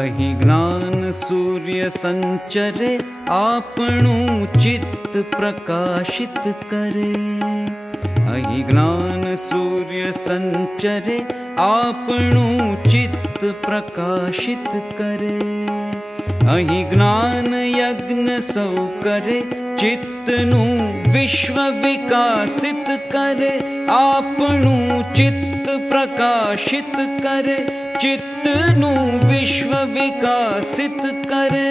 અહીં જ્ઞાન સૂર્ય સંચરે આપણું ચિત્ત પ્રકાશિત કરે. અહીં જ્ઞાન સૂર્ય સંચરે આપણું ચિત્ત પ્રકાશિત કરે. અહીં જ્ઞાન યજ્ઞ સૌ કરે ચિત્તનું વિશ્વ વિકાસિત કરે. આપણું ચિત્ત પ્રકાશિત કરે, ચિત્તનું વિશ્વ વિકાસિત કરે.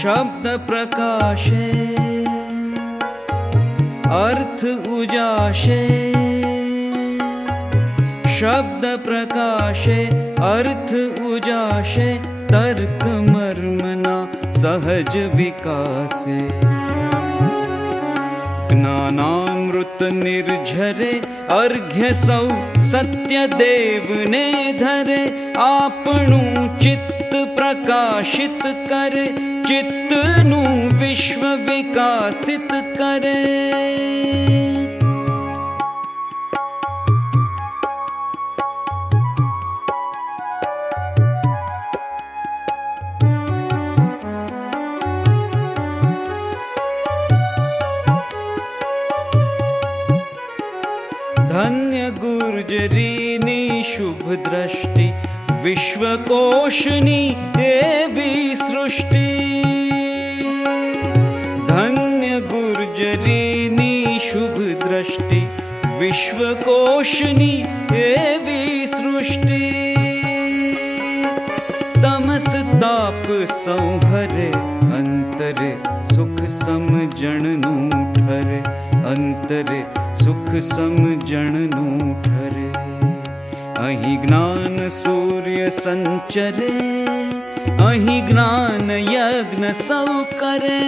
શબ્દ પ્રકાશે अर्थ उजाशे. शब्द प्रकाशे अर्थ उजाशे, तर्क मर्मना सहज विकासे. ज्ञानामृत निर्झरे अर्घ्य सौ सत्य देवने धरे. આપણું ચિત્ત પ્રકાશિત કરે, ચિત્તનું વિશ્વ વિકાસિત કરે. ધન્ય ગુર્જરીની શુભ દ્રષ્ટિ, વિશ્વકોશની એવી સૃષ્ટિ. ધન્ય ગુર્જરીની શુભ દ્રષ્ટિ, વિશ્વકોશની એવી સૃષ્ટિ. તમસ તાપ સંહરે, અંતરે સુખ સમજણનું ઠરે. અંતરે સુખ સમજણનું ઠરે. અહીં જ્ઞાન સૂર્ય સંચરે, અહીં જ્ઞાન યજ્ઞ સૌ કરે.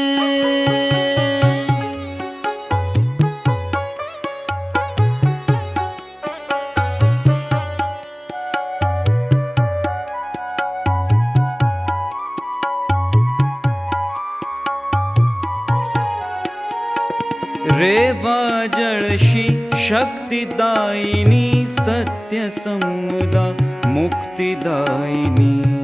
રેવા જળશી શક્તિદાયિની, સત્ય સમુદા મુક્તિદાયિની.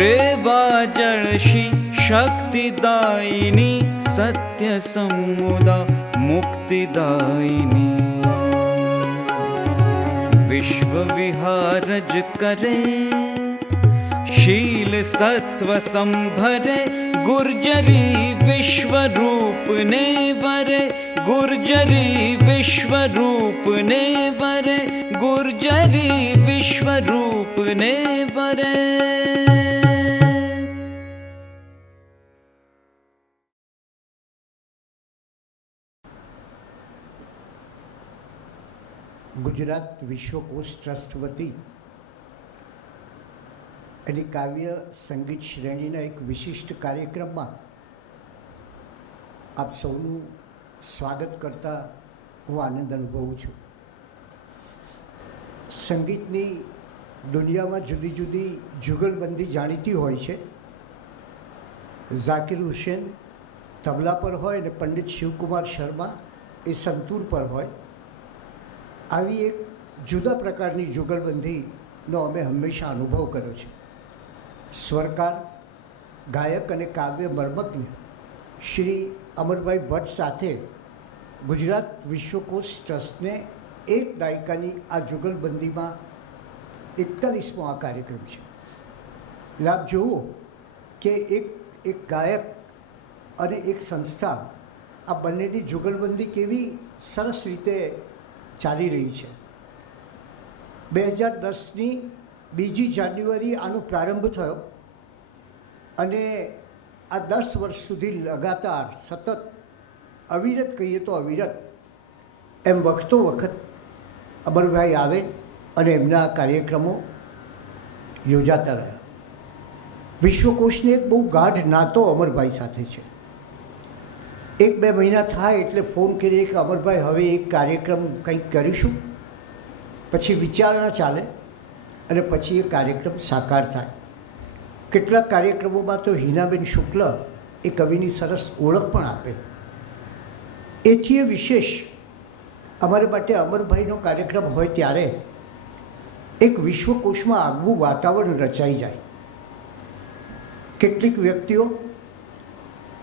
રેવા જળશી શક્તિદાયિની, સત્ય સમુદા મુક્તિદાયિની. વિશ્વ વિહારજ કરે, શીલ સત્વ સંભરે. ગુર્જરી વિશ્વરૂપને વરે, ગુર્જરી વિશ્વરૂપને વરે. ગુર્જરી વિશ્વરૂપને વરે. ગુજરાત વિશ્વકોશ ટ્રસ્ટ વતી એની કાવ્ય સંગીત શ્રેણીના એક વિશિષ્ટ કાર્યક્રમમાં આપ સૌનું સ્વાગત કરતા હું આનંદ અનુભવું છું. સંગીતની દુનિયામાં જુદી જુદી જુગલબંધી જાણીતી હોય છે. ઝાકિર હુસેન તબલા પર હોય અને પંડિત શિવકુમાર શર્મા એ સંતૂર પર હોય. આવી એક જુદા પ્રકારની જુગલબંધીનો અમે હંમેશા અનુભવ કર્યો છે. સ્વરકાર, ગાયક અને કાવ્ય મર્મજ્ઞ શ્રી અમરભાઈ ભટ્ટ સાથે ગુજરાત વિશ્વકોશ ટ્રસ્ટને એક દાયકાની આ જુગલબંધીમાં 41મો આ કાર્યક્રમ છે. લાભ જોવો કે એક ગાયક અને એક સંસ્થા, આ બંનેની જુગલબંધી કેવી સરસ રીતે ચાલી રહી છે. 2010ની 2 જાન્યુઆરી આનો પ્રારંભ થયો અને આ 10 વર્ષ સુધી લગાતાર સતત અવિરત કહીએ તો અવિરત એમ વખતો વખત અમરભાઈ આવે અને એમના કાર્યક્રમો યોજાતા રહ્યા. વિશ્વકોશને એક બહુ ગાઢ નાતો અમરભાઈ સાથે છે. 1-2 મહિના થાય એટલે ફોન કરીએ કે અમરભાઈ હવે એક કાર્યક્રમ કંઈક કરીશું. પછી વિચારણા ચાલે અને પછી એ કાર્યક્રમ સાકાર થાય. કેટલાક કાર્યક્રમોમાં તો હિનાબેન શુક્લ એ કવિની સરસ ઓળખ પણ આપે. એથી એ વિશેષ અમારે માટે અમરભાઈનો કાર્યક્રમ હોય ત્યારે એક વિશ્વકોશમાં આગવું વાતાવરણ રચાઈ જાય. કેટલીક વ્યક્તિઓ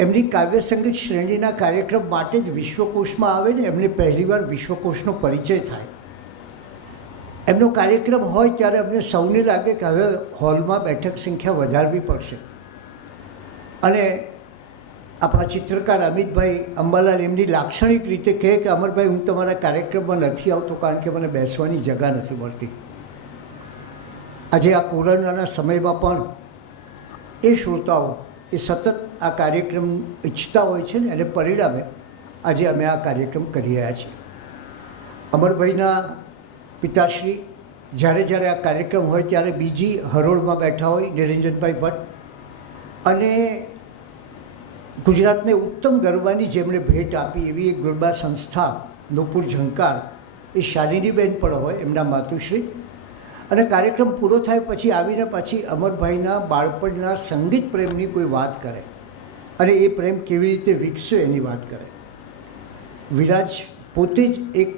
એમની કાવ્ય સંગીત શ્રેણીના કાર્યક્રમ માટે જ વિશ્વકોશમાં આવે ને એમને પહેલીવાર વિશ્વકોશનો પરિચય થાય. એમનો કાર્યક્રમ હોય ત્યારે અમને સૌને લાગે કે હવે હોલમાં બેઠક સંખ્યા વધારવી પડશે. અને આપણા ચિત્રકાર અમિતભાઈ અંબાલાલ એમની લાક્ષણિક રીતે કહે કે અમરભાઈ, હું તમારા કાર્યક્રમમાં નથી આવતો કારણ કે મને બેસવાની જગા નથી મળતી. આજે આ કોરોનાના સમયમાં પણ એ શ્રોતાઓ એ સતત આ કાર્યક્રમ ઈચ્છતા હોય છે ને એને પરિણામે આજે અમે આ કાર્યક્રમ કરી રહ્યા છીએ. અમરભાઈના પિતાશ્રી જ્યારે જ્યારે આ કાર્યક્રમ હોય ત્યારે બીજી હરોળમાં બેઠા હોય નિરંજનભાઈ ભટ્ટ, અને ગુજરાતને ઉત્તમ ગરબાની જેમણે ભેટ આપી એવી એક ગરબા સંસ્થા નૂપુર ઝંકાર એ શાલિનીબેન પણ હોય એમના માતુશ્રી. અને કાર્યક્રમ પૂરો થાય પછી આવીને પછી અમરભાઈના બાળપણના સંગીત પ્રેમની કોઈ વાત કરે અને એ પ્રેમ કેવી રીતે વિકસ્યો એની વાત કરે. વિરાજ પોતે જ એક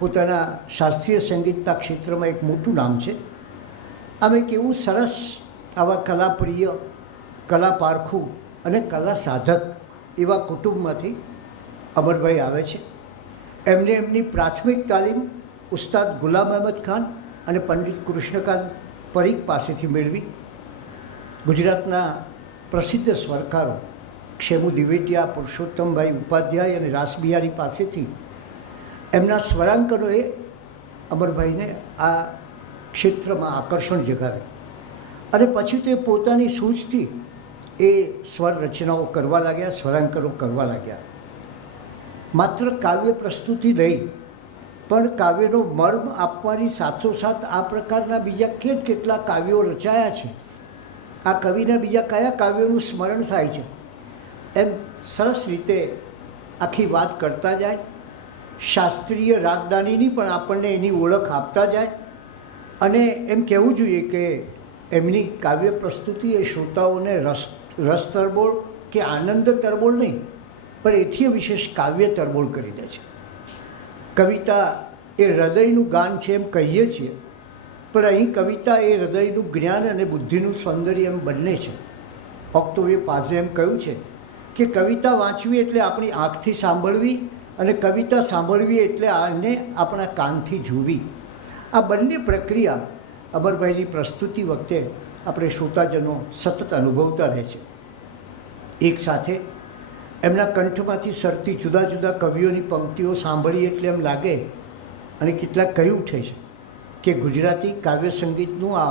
પોતાના શાસ્ત્રીય સંગીતના ક્ષેત્રમાં એક મોટું નામ છે. આમ એક એવું સરસ આવા કલાપ્રિય, કલા પારખું અને કલા સાધક એવા કુટુંબમાંથી અમરભાઈ આવે છે. એમને એમની પ્રાથમિક તાલીમ ઉસ્તાદ ગુલામ અહમદ ખાન અને પંડિત કૃષ્ણકાંત પરીખ પાસેથી મેળવી. ગુજરાતના પ્રસિદ્ધ સ્વરકારો ક્ષેમુ દિવેટિયા, પુરુષોત્તમભાઈ ઉપાધ્યાય અને રાસબિહારી પાસેથી એમના સ્વરાંકનોએ અમરભાઈને આ ક્ષેત્રમાં આકર્ષણ જગાવ્યું. અને પછી તે પોતાની સૂઝથી એ સ્વર રચનાઓ કરવા લાગ્યા, સ્વરાંકનો કરવા લાગ્યા. માત્ર કાવ્ય પ્રસ્તુતિ નહીં પણ કાવ્યનો મર્મ આપવાની સાથોસાથ આ પ્રકારના બીજા કેટલા કાવ્યો રચાયા છે, આ કવિના બીજા કયા કાવ્યોનું સ્મરણ થાય છે, એમ સરસ રીતે આખી વાત કરતા જાય. શાસ્ત્રીય રાગદાનીની પણ આપણને એની ઓળખ આપતા જાય. અને એમ કહેવું જોઈએ કે એમની કાવ્ય પ્રસ્તુતિ એ શ્રોતાઓને રસ તરબોળ કે આનંદ તરબોળ નહીં પણ એથી વિશેષ કાવ્ય તરબોળ કરી દે છે. કવિતા એ હૃદયનું ગાન છે એમ કહીએ છીએ, પણ અહીં કવિતા એ હૃદયનું જ્ઞાન અને બુદ્ધિનું સૌંદર્ય એમ બંને છે. ઓક્ટેવિયો પાઝે એમ કહ્યું છે કે કવિતા વાંચવી એટલે આપણી આંખથી સાંભળવી અને કવિતા સાંભળવી એટલે આને આપણા કાનથી જોવી. આ બંને પ્રક્રિયા અમરભાઈની પ્રસ્તુતિ વખતે આપણે શ્રોતાજનો સતત અનુભવતા રહે છે. એક સાથે એમના કંઠમાંથી સરતી જુદા જુદા કવિઓની પંક્તિઓ સાંભળી એટલે એમ લાગે અને કેટલાક કહી ઉઠે છે કે ગુજરાતી કાવ્ય સંગીતનું આ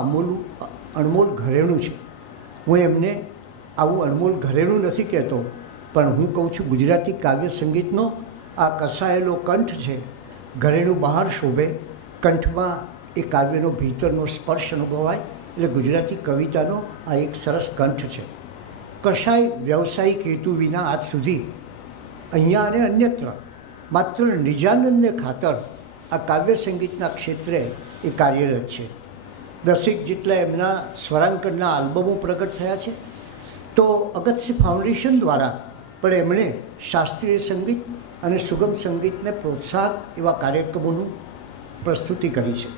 અણમોલ ઘરેણું છે. હું એમને આવું અણમોલ ઘરેણું નથી કહેતો, પણ હું કહું છું ગુજરાતી કાવ્ય સંગીતનો આ કસાયેલો કંઠ છે. ઘરેણું બહાર શોભે, કંઠમાં એ કાવ્યનો ભીતરનો સ્પર્શ અનુભવાય. એટલે ગુજરાતી કવિતાનો આ એક સરસ કંઠ છે. કશાય વ્યવસાયિક હેતુ વિના આજ સુધી અહીંયા અને અન્યત્ર માત્ર નિજાનંદને ખાતર આ કાવ્ય સંગીતના ક્ષેત્રે એ કાર્યરત છે. 10 જેટલા એમના સ્વરાંકનના આલ્બમો પ્રગટ થયા છે. તો અગત્ય ફાઉન્ડેશન દ્વારા પણ એમણે શાસ્ત્રીય સંગીત અને સુગમ સંગીતને પ્રોત્સાહક એવા કાર્યક્રમોનું પ્રસ્તુતિ કરી છે.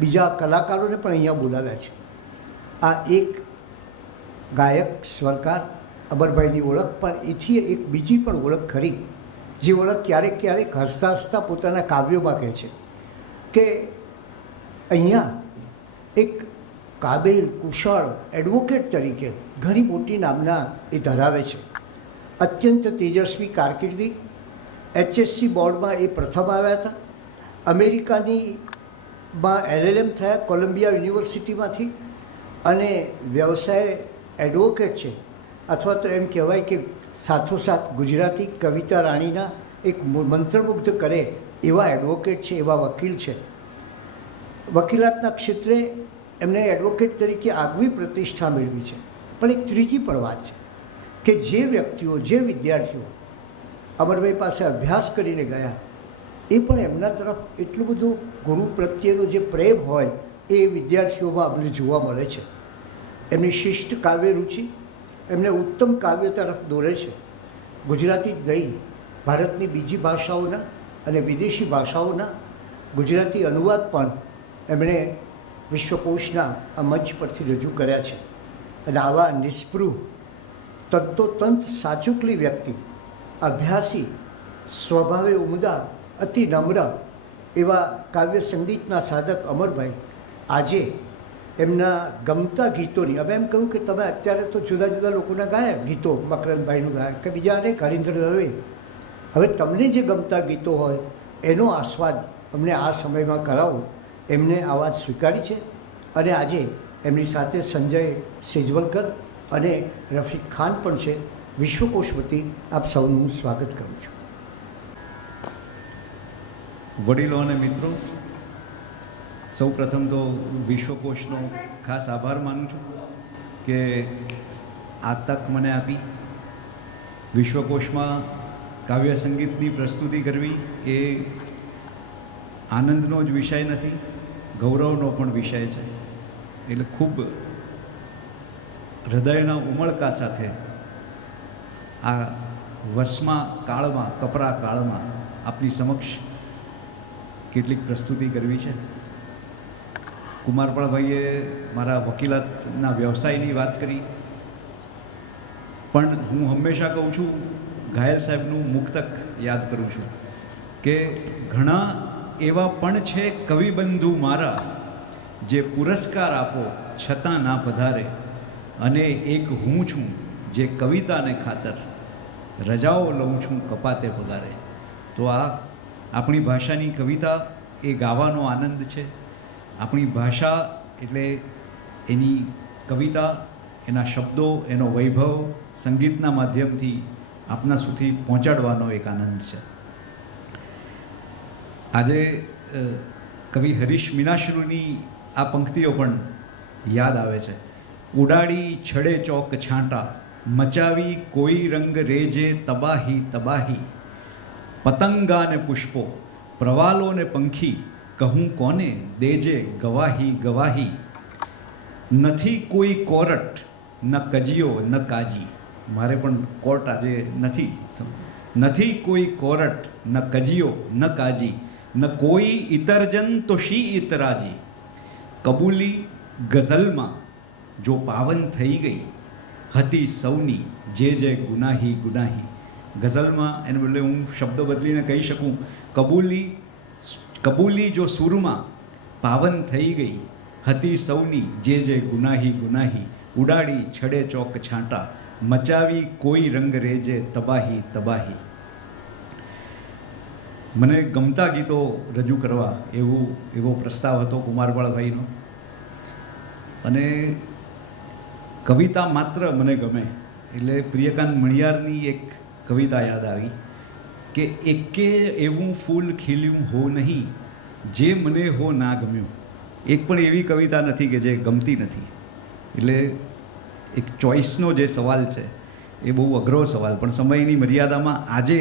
બીજા કલાકારોને પણ અહીંયા બોલાવ્યા છે. આ એક ગાયક સ્વરકાર અમરભાઈની ઓળખ, પણ એથી એક બીજી પણ ઓળખ ખરી, જે ઓળખ ક્યારેક ક્યારેક હસતા હસતા પોતાના કાવ્યોમાં કહે છે કે અહીંયા એક કાબિલ, કુશળ એડવોકેટ તરીકે ઘણી મોટી નામના એ ધરાવે છે. અત્યંત તેજસ્વી કારકિર્દી. HSC બોર્ડમાં એ પ્રથમ આવ્યા હતા. અમેરિકામાં LLM થયા કોલંબિયા યુનિવર્સિટીમાંથી. અને વ્યવસાય એડવોકેટ છે, અથવા તો એમ કહેવાય કે સાથોસાથ ગુજરાતી કવિતા રાણીના એક મંત્રમુગ્ધ કરે એવા એડવોકેટ છે, એવા વકીલ છે. વકીલાતના ક્ષેત્રે એમને એડવોકેટ તરીકે આગવી પ્રતિષ્ઠા મેળવી છે. પણ એક ત્રીજી પણ વાત છે કે જે વ્યક્તિઓ, જે વિદ્યાર્થીઓ અમરભાઈ પાસે અભ્યાસ કરીને ગયા એ પણ એમના તરફ એટલું બધું ગુરુ પ્રત્યેનો જે પ્રેમ હોય એ વિદ્યાર્થીઓમાં અમને જોવા મળે છે. એમની શિષ્ટ કાવ્ય રુચિ એમને ઉત્તમ કાવ્ય તરફ દોરે છે. ગુજરાતી જ નહીં, ભારતની બીજી ભાષાઓના અને વિદેશી ભાષાઓના ગુજરાતી અનુવાદ પણ એમણે વિશ્વકોશના આ મંચ પરથી રજૂ કર્યા છે. અને આવા નિસ્પૃહ તંતોતંત સાચુકલી વ્યક્તિ, અભ્યાસી, સ્વભાવે ઉમદા, અતિ નમ્ર એવા કાવ્ય સંગીતના સાધક અમરભાઈ આજે એમના ગમતા ગીતોની, અમે એમ કહ્યું કે તમે અત્યારે તો જુદા જુદા લોકોના ગાયા ગીતો, મકરંદભાઈનું ગાયા કે બીજા અનેક, હરીન્દ્ર દવે, હવે તમને જે ગમતા ગીતો હોય એનો આસ્વાદ અમને આ સમયમાં કરાવો. એમને આ વાત સ્વીકારી છે અને આજે એમની સાથે સંજય સેજવલકર અને રફીક ખાન પણ છે. વિશ્વકોશ વતી આપ સૌનું હું સ્વાગત કરું છું. વડીલો અને મિત્રો, સૌ પ્રથમ તો વિશ્વકોશનો ખાસ આભાર માનું છું કે આ તક મને આપી. વિશ્વકોશમાં કાવ્ય સંગીતની પ્રસ્તુતિ કરવી એ આનંદનો જ વિષય નથી, ગૌરવનો પણ વિષય છે. એટલે ખૂબ હૃદયના ઉમળકા સાથે આ વસમા કાળમાં, કપરા કાળમાં આપની સમક્ષ કેટલીક પ્રસ્તુતિ કરવી છે. કુમારપાળભાઈએ મારા વકીલાતના વ્યવસાયની વાત કરી, પણ હું હંમેશા કહું છું, ઘાયલ સાહેબનું મુક્તક યાદ કરું છું કે ઘણા એવા પણ છે કવિબંધુ મારા, જે પુરસ્કાર આપો છતાં ના પધારે, અને એક હું છું જે કવિતાને ખાતર રજાઓ લઉં છું કપાતે પગારે. તો આ આપણી ભાષાની કવિતા એ ગાવાનો આનંદ છે. આપણી ભાષા એટલે એની કવિતા, એના શબ્દો, એનો વૈભવ સંગીતના માધ્યમથી આપના સુધી પહોંચાડવાનો એક આનંદ છે. આજે કવિ હરીશ મીનાશ્રુની આ પંક્તિઓ પણ યાદ આવે છે. ઉડાડી છડે ચોક છાંટા, મચાવી કોઈ રંગ રેજે તબાહી તબાહી, પતંગા ને પુષ્પો, પ્રવાલો ને પંખી, કહું કોને દેજે ગવાહી ગવાહી. નથી કોઈ કોરટ ન કજિયો ન કાજી, મારે પણ કોર્ટ આજે નથી. નથી કોઈ કોરટ ન કજિયો ન કાજી, ન કોઈ ઇતરજન તો શી ઇતરાજી. કબૂલી ગઝલમાં જો પાવન થઈ ગઈ, હતી સૌની જે જે ગુનાહી ગુનાહી. ગઝલમાં એને બદલે હું શબ્દો બદલીને કહી શકું, કબૂલી જો સૂરમાં પાવન થઈ ગઈ, હતી સૌની જે જે ગુનાહી ગુનાહી. ઉડાડી છડે ચોક છાંટા, મચાવી કોઈ રંગ રેજે તબાહી તબાહી. મને ગમતા ગીતો રજૂ કરવા એવો પ્રસ્તાવ હતો કુમારપાળભાઈનો. અને કવિતા માત્ર મને ગમે એટલે પ્રિયકાંત મણિયારની એક કવિતા યાદ આવી કે એકે એવું ફૂલ ખીલ્યું હો નહીં, જે મને હો ના ગમ્યું. એક પણ એવી કવિતા નથી કે જે ગમતી નથી. એટલે એક ચોઈસનો જે સવાલ છે એ બહુ અઘરો સવાલ, પણ સમયની મર્યાદામાં આજે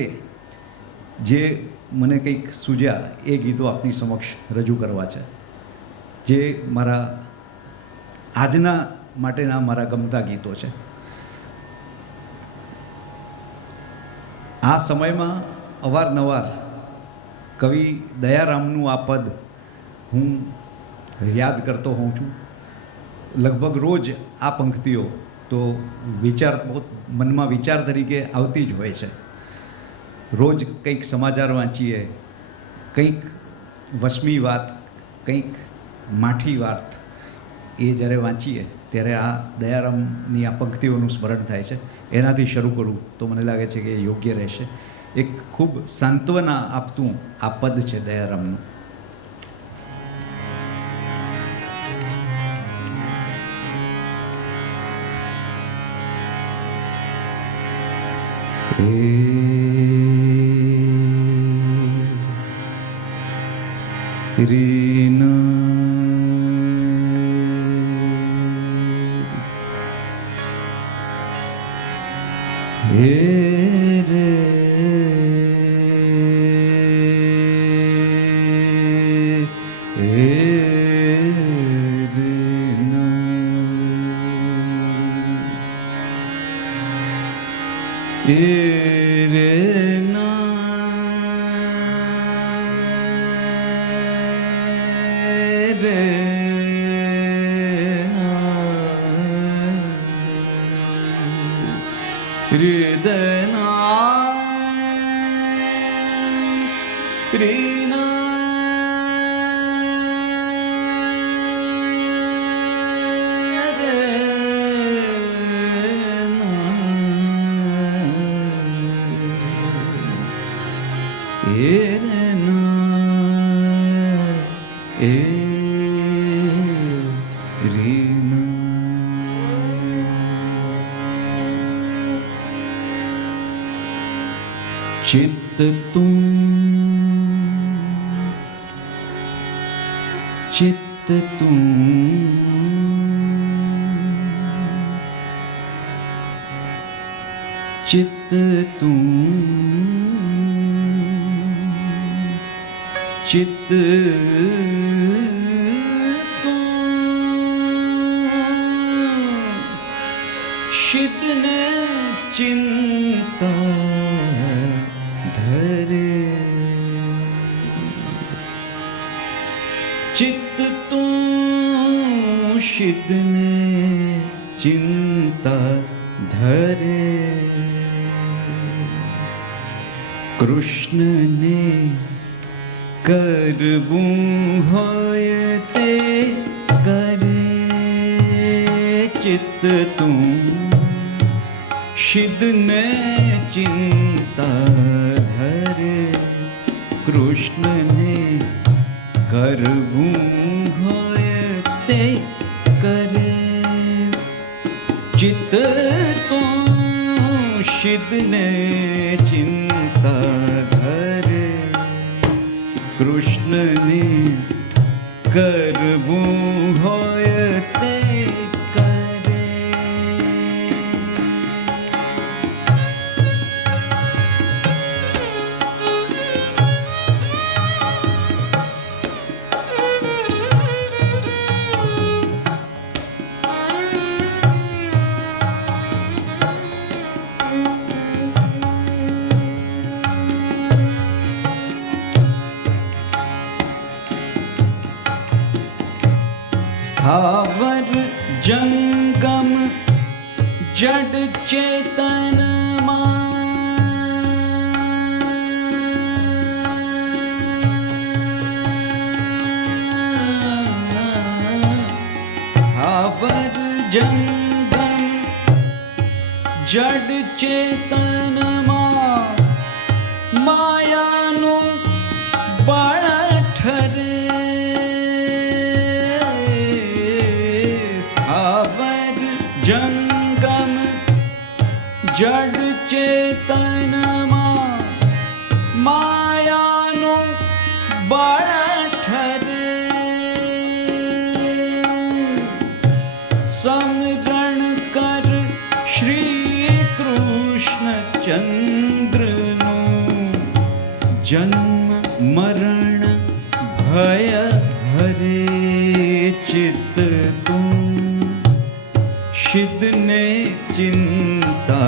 જે મને કંઈક સૂઝ્યા એ ગીતો આપની સમક્ષ રજૂ કરવા છે, જે મારા આજના માટેના મારા ગમતા ગીતો છે. આ સમયમાં અવારનવાર કવિ દયારામનું આ પદ હું યાદ કરતો હોઉં છું. લગભગ રોજ આ પંક્તિઓ તો મનમાં વિચાર તરીકે આવતી જ હોય છે. રોજ કંઈક સમાચાર વાંચીએ, કંઈક વસમી વાત, કંઈક માઠી વાત એ જ્યારે વાંચીએ ત્યારે આ દયારામની આ પંક્તિઓનું સ્મરણ થાય છે. એનાથી શરૂ કરું તો મને લાગે છે કે યોગ્ય રહેશે. એક ખૂબ સાંત્વના આપતું આ પદ છે દયારામનું. रे हृदना रीना चित्त तुम चित्त तुम चित्त तुम चित्त तुम शितन चिंता धरे चित्त तू शिदने चिंता धरे कृष्ण ने करबू होयते करे चित्त तू शिदने चिंता धरे कृष्ण ने करबू होयते करे चित्त तो शिदने चिंता धरे कृष्ण ने करबू होयते स्थावर जंगम जड़ चेतन स्थावर जंगम जड़ चेतन मायानु बड़ ठरे जंगम जड़ चेतन मायानु बड़ ठरे समरण कर श्री कृष्ण चंद्र नु जन्म मरण भय हरे चित्त तुम शिदने चिंता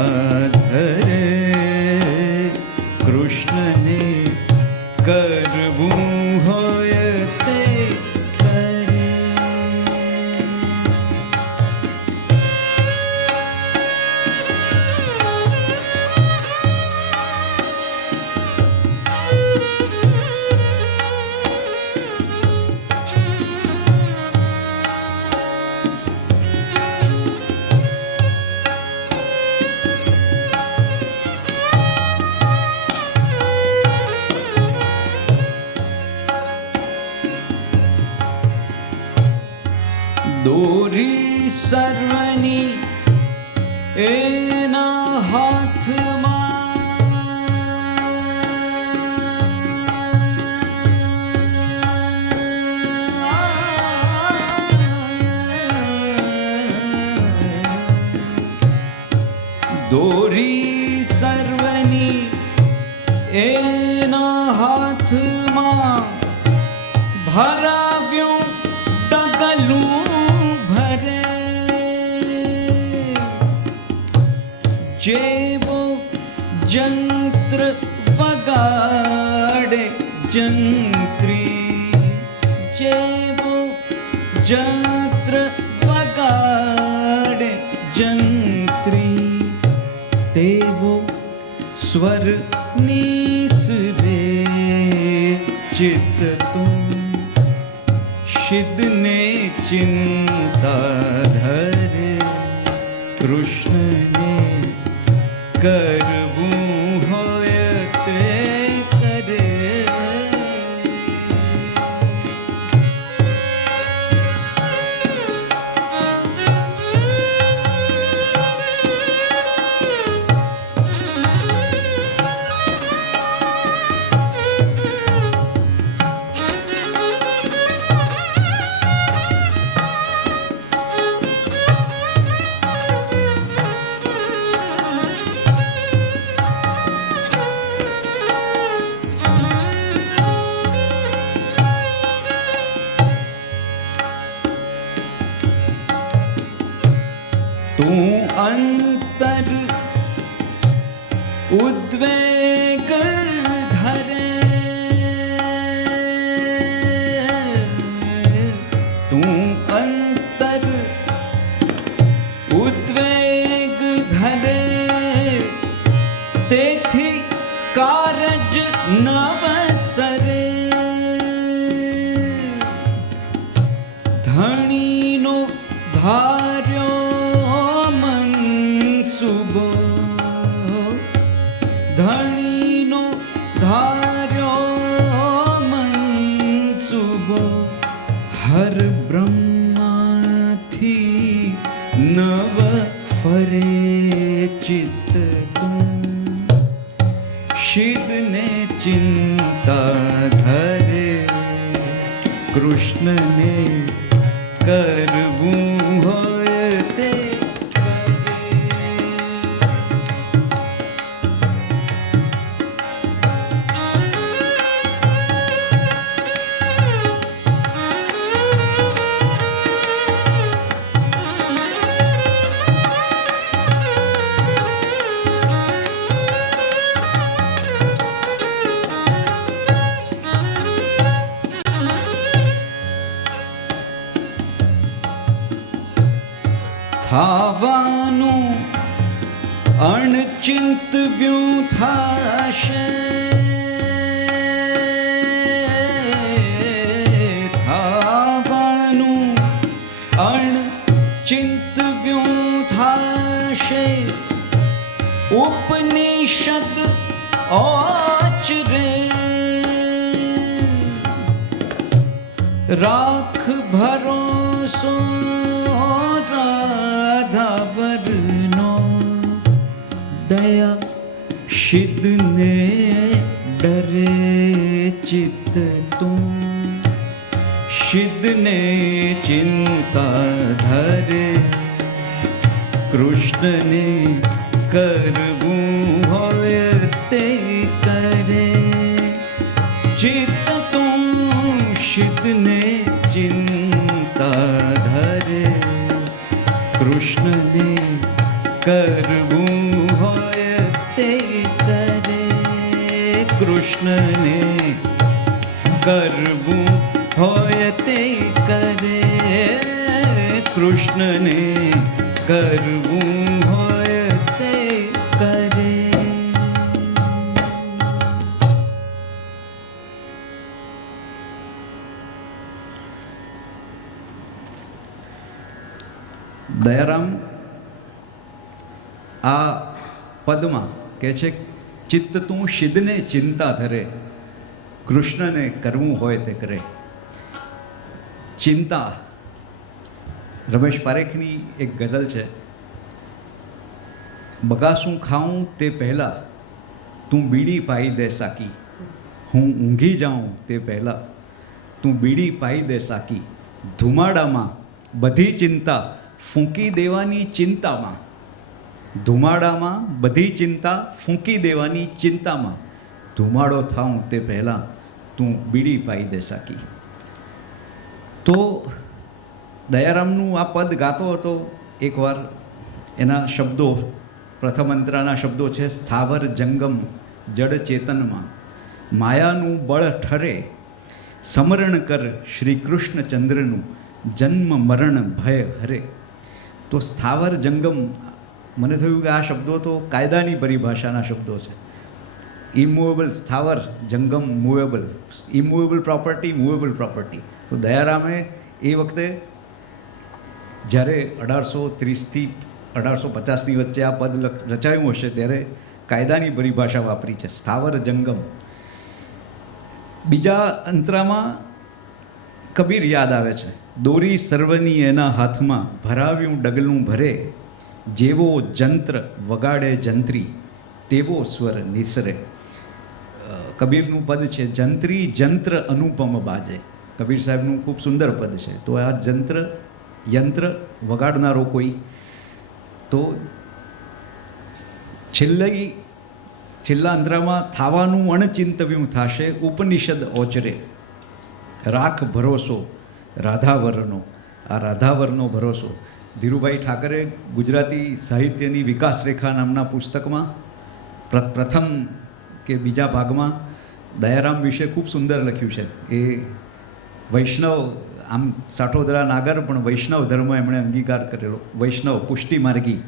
धरे कृष्ण ने करबू होयते करे दोरी सर्वनी एना हाथ दोरी सर्वनी एना हाथ भराव्यों डगलू जेवो जंत्र वगाड़े जंत्री जेवो જત્ર વગાડે જંત્રી તેવો સ્વર નિસરે ચિત્ત તું શિદને ચિંતા ધરે કૃષ્ણને કરવું હોય તે કરે. તું અંતર ઉદ્વેગ ધરે, તું અંતર ઉદ્વેગ ધરે તેથી કારજ નવસરે. ધણીનો ધાર્યો ધણીનો ધાર્યો મનસુબો હર બ્રહ્માથી નવ ફરે ચિત્ત તું શિદને ચિંતા ધરે કૃષ્ણને કરવું હોય તે થાવાનું અણચિંતવ્યું થાશે, થાવાનું અણચિંતવ્યું થાશે. ઉપનિષદ ઓચરે રાખ ભરોસો રાધાવરનો દયા શિદને ડરે ચિત્ત તું શિદને ચિંતા ધરે કૃષ્ણને કરવું હોય તે કરે. ચિત્ત તું શિદને ચિંતા ધરે કૃષ્ણને કરવું હોય તે કરે. કૃષ્ણને કરવું હોય તે કરે. કૃષ્ણને કરવું હોય તે કરે. દયારામ આ પદમાં કહે છે ચિત્ત તું શિદને ચિંતા ધરે કૃષ્ણને કરવું હોય તે કરે. ચિંતા રમેશ પારેખની એક ગઝલ છે. બગાસું ખાઉં તે પહેલાં તું બીડી પાઈ દે સાકી, હું ઊંઘી જાઉં તે પહેલાં તું બીડી પાઈ દે સાકી. ધુમાડામાં બધી ચિંતા ફૂંકી દેવાની ચિંતામાં, ધુમાડામાં બધી ચિંતા ફૂંકી દેવાની ચિંતામાં ધુમાડો થાઉં તે પહેલાં તું બીડી પાઈ દે સાકી. તો દયારામનું આ પદ ગાતો હતો એકવાર. એના શબ્દો પ્રથમ અંતરાના શબ્દો છે સ્થાવર જંગમ જડ ચેતનમાં માયાનું બળ ઠરે, સમરણ કર શ્રી કૃષ્ણચંદ્રનું જન્મ મરણ ભય હરે. તો સ્થાવર જંગમ, મને થયું કે આ શબ્દો તો કાયદાની પરિભાષાના શબ્દો છે. ઇમૂવેબલ સ્થાવર, જંગમ movable, immovable property, movable property. તો દયારામે એ વખતે જ્યારે 1830થી 1850ની વચ્ચે આ પદ રચાયું હશે ત્યારે કાયદાની પરિભાષા વાપરી છે, સ્થાવર જંગમ. બીજા અંતરામાં કબીર યાદ આવે છે. દોરી સર્વની એના હાથમાં, ભરાવ્યું ડગલું ભરે, જેવો જંત્ર વગાડે જંત્રી, તેવો સ્વર નિસરે. કબીરનું પદ છે, જંત્રી જંત્ર અનુપમ બાજે. કબીર સાહેબનું ખૂબ સુંદર પદ છે. તો આ યંત્ર વગાડનારો કોઈ, તો છેલ્લા અંતરામાં થાવાનું અણચિંતવ્યું થાશે, ઉપનિષદ ઓચરે, રાખ ભરોસો રાધાવરનો. આ રાધાવરનો ભરોસો. ધીરુભાઈ ઠાકરે ગુજરાતી સાહિત્યની વિકાસ રેખા નામના પુસ્તકમાં પ્રથમ કે બીજા ભાગમાં દયારામ વિશે ખૂબ સુંદર લખ્યું છે. એ વૈષ્ણવ, આમ સાઠોદરા નાગર પણ વૈષ્ણવ ધર્મ એમણે અંગીકાર કરેલો, વૈષ્ણવ પુષ્ટિ માર્ગી.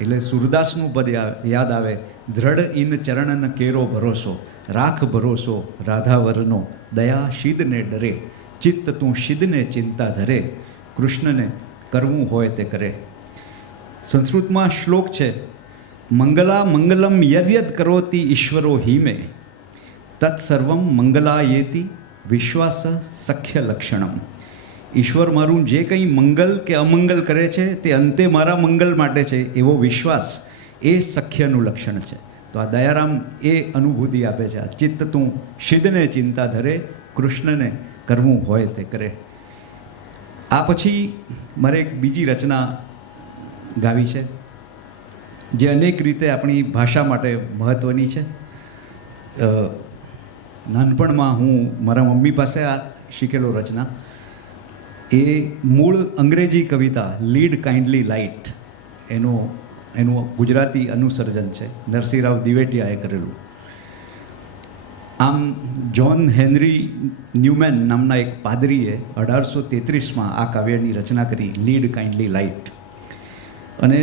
એટલે સુરદાસનું પદ યાદ આવે, દ્રઢ ઇન ચરણન કેરો ભરોસો, રાખ ભરોસો રાધાવરનો, દયા શીદને ડરે, ચિત્ત તું શીદને ચિંતા ધરે, કૃષ્ણને કરવું હોય તે કરે. સંસ્કૃતમાં શ્લોક છે, મંગલા મંગલમ યદ્યદ કરોતિ ઈશ્વરો હિમે, તત્સર્વમ મંગલાયેતિ વિશ્વાસ સખ્ય લક્ષણમ. ઈશ્વર મારું જે કંઈ મંગલ કે અમંગલ કરે છે તે અંતે મારા મંગલ માટે છે એવો વિશ્વાસ એ સખ્યનું લક્ષણ છે. તો આ દયારામ એ અનુભૂતિ આપે છે. આ ચિત્ત તું શીદને ચિંતા ધરે, કૃષ્ણને કરવું હોય તે કરે. આ પછી મારે એક બીજી રચના ગાવી છે જે અનેક રીતે આપણી ભાષા માટે મહત્ત્વની છે. નાનપણમાં હું મારા મમ્મી પાસે આ શીખેલો રચના. એ મૂળ અંગ્રેજી કવિતા લીડ કાઇન્ડલી લાઇટ, એનું ગુજરાતી અનુસર્જન છે, નરસિંહરાવ દિવેટિયાએ કરેલું. આમ જ્હોન હેનરી ન્યુમેન નામના એક પાદરીએ 1833માં આ કાવ્યની રચના કરી, લીડ કાઇન્ડલી લાઇટ. અને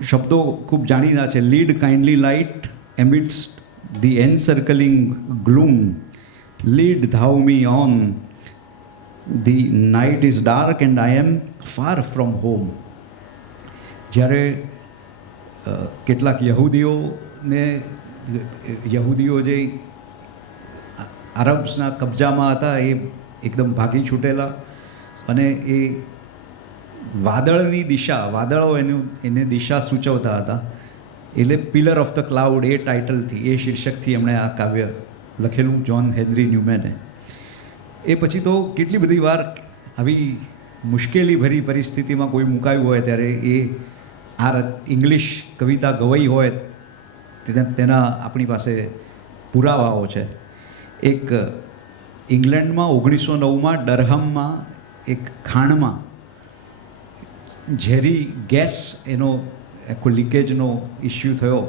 શબ્દો ખૂબ જાણીતા છે. Lead kindly light amidst the encircling gloom, lead thou me on, the night is dark and I am far from home. જ્યારે કેટલાક યહૂદીઓ જે આરબ્સના કબજામાં હતા એ એકદમ ભાગી છૂટેલા, અને એ વાદળની દિશા, વાદળો એને દિશા સૂચવતા હતા. એટલે પિલર ઓફ ધ ક્લાઉડ એ ટાઇટલથી, એ શીર્ષકથી એમણે આ કાવ્ય લખેલું, જ્હોન હેનરી ન્યુમેને. એ પછી તો કેટલી બધી વાર આવી મુશ્કેલીભરી પરિસ્થિતિમાં કોઈ મુકાયું હોય ત્યારે એ આ ઇંગ્લિશ કવિતા ગવાઈ હોય તેના આપણી પાસે પુરાવાઓ છે. એક ઇંગ્લેન્ડમાં 1909માં ડરહામમાં એક ખાણમાં ઝેરી ગેસ, એનો આખો લીકેજનો ઇસ્યુ થયો,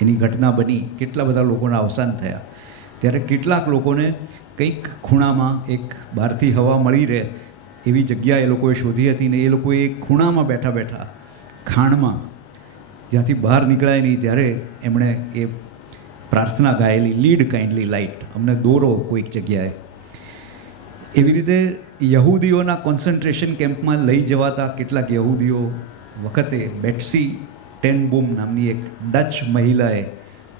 એની ઘટના બની, કેટલા બધા લોકોના અવસાન થયા. ત્યારે કેટલાક લોકોને કંઈક ખૂણામાં એક બહારથી હવા મળી રહે એવી જગ્યા એ લોકોએ શોધી હતી, ને એ લોકોએ એક ખૂણામાં બેઠા બેઠા ખાણમાં, જ્યાંથી બહાર નીકળાય નહીં, ત્યારે એમણે એ પ્રાર્થના ગાયેલી, લીડ કાઇન્ડલી લાઇટ, અમને દોરો કોઈક જગ્યાએ. એવી રીતે યહૂદીઓના કોન્સન્ટ્રેશન કેમ્પમાં લઈ જવાતા કેટલાક યહૂદીઓ વખતે બેટ્સી ટેનબોમ નામની એક ડચ મહિલાએ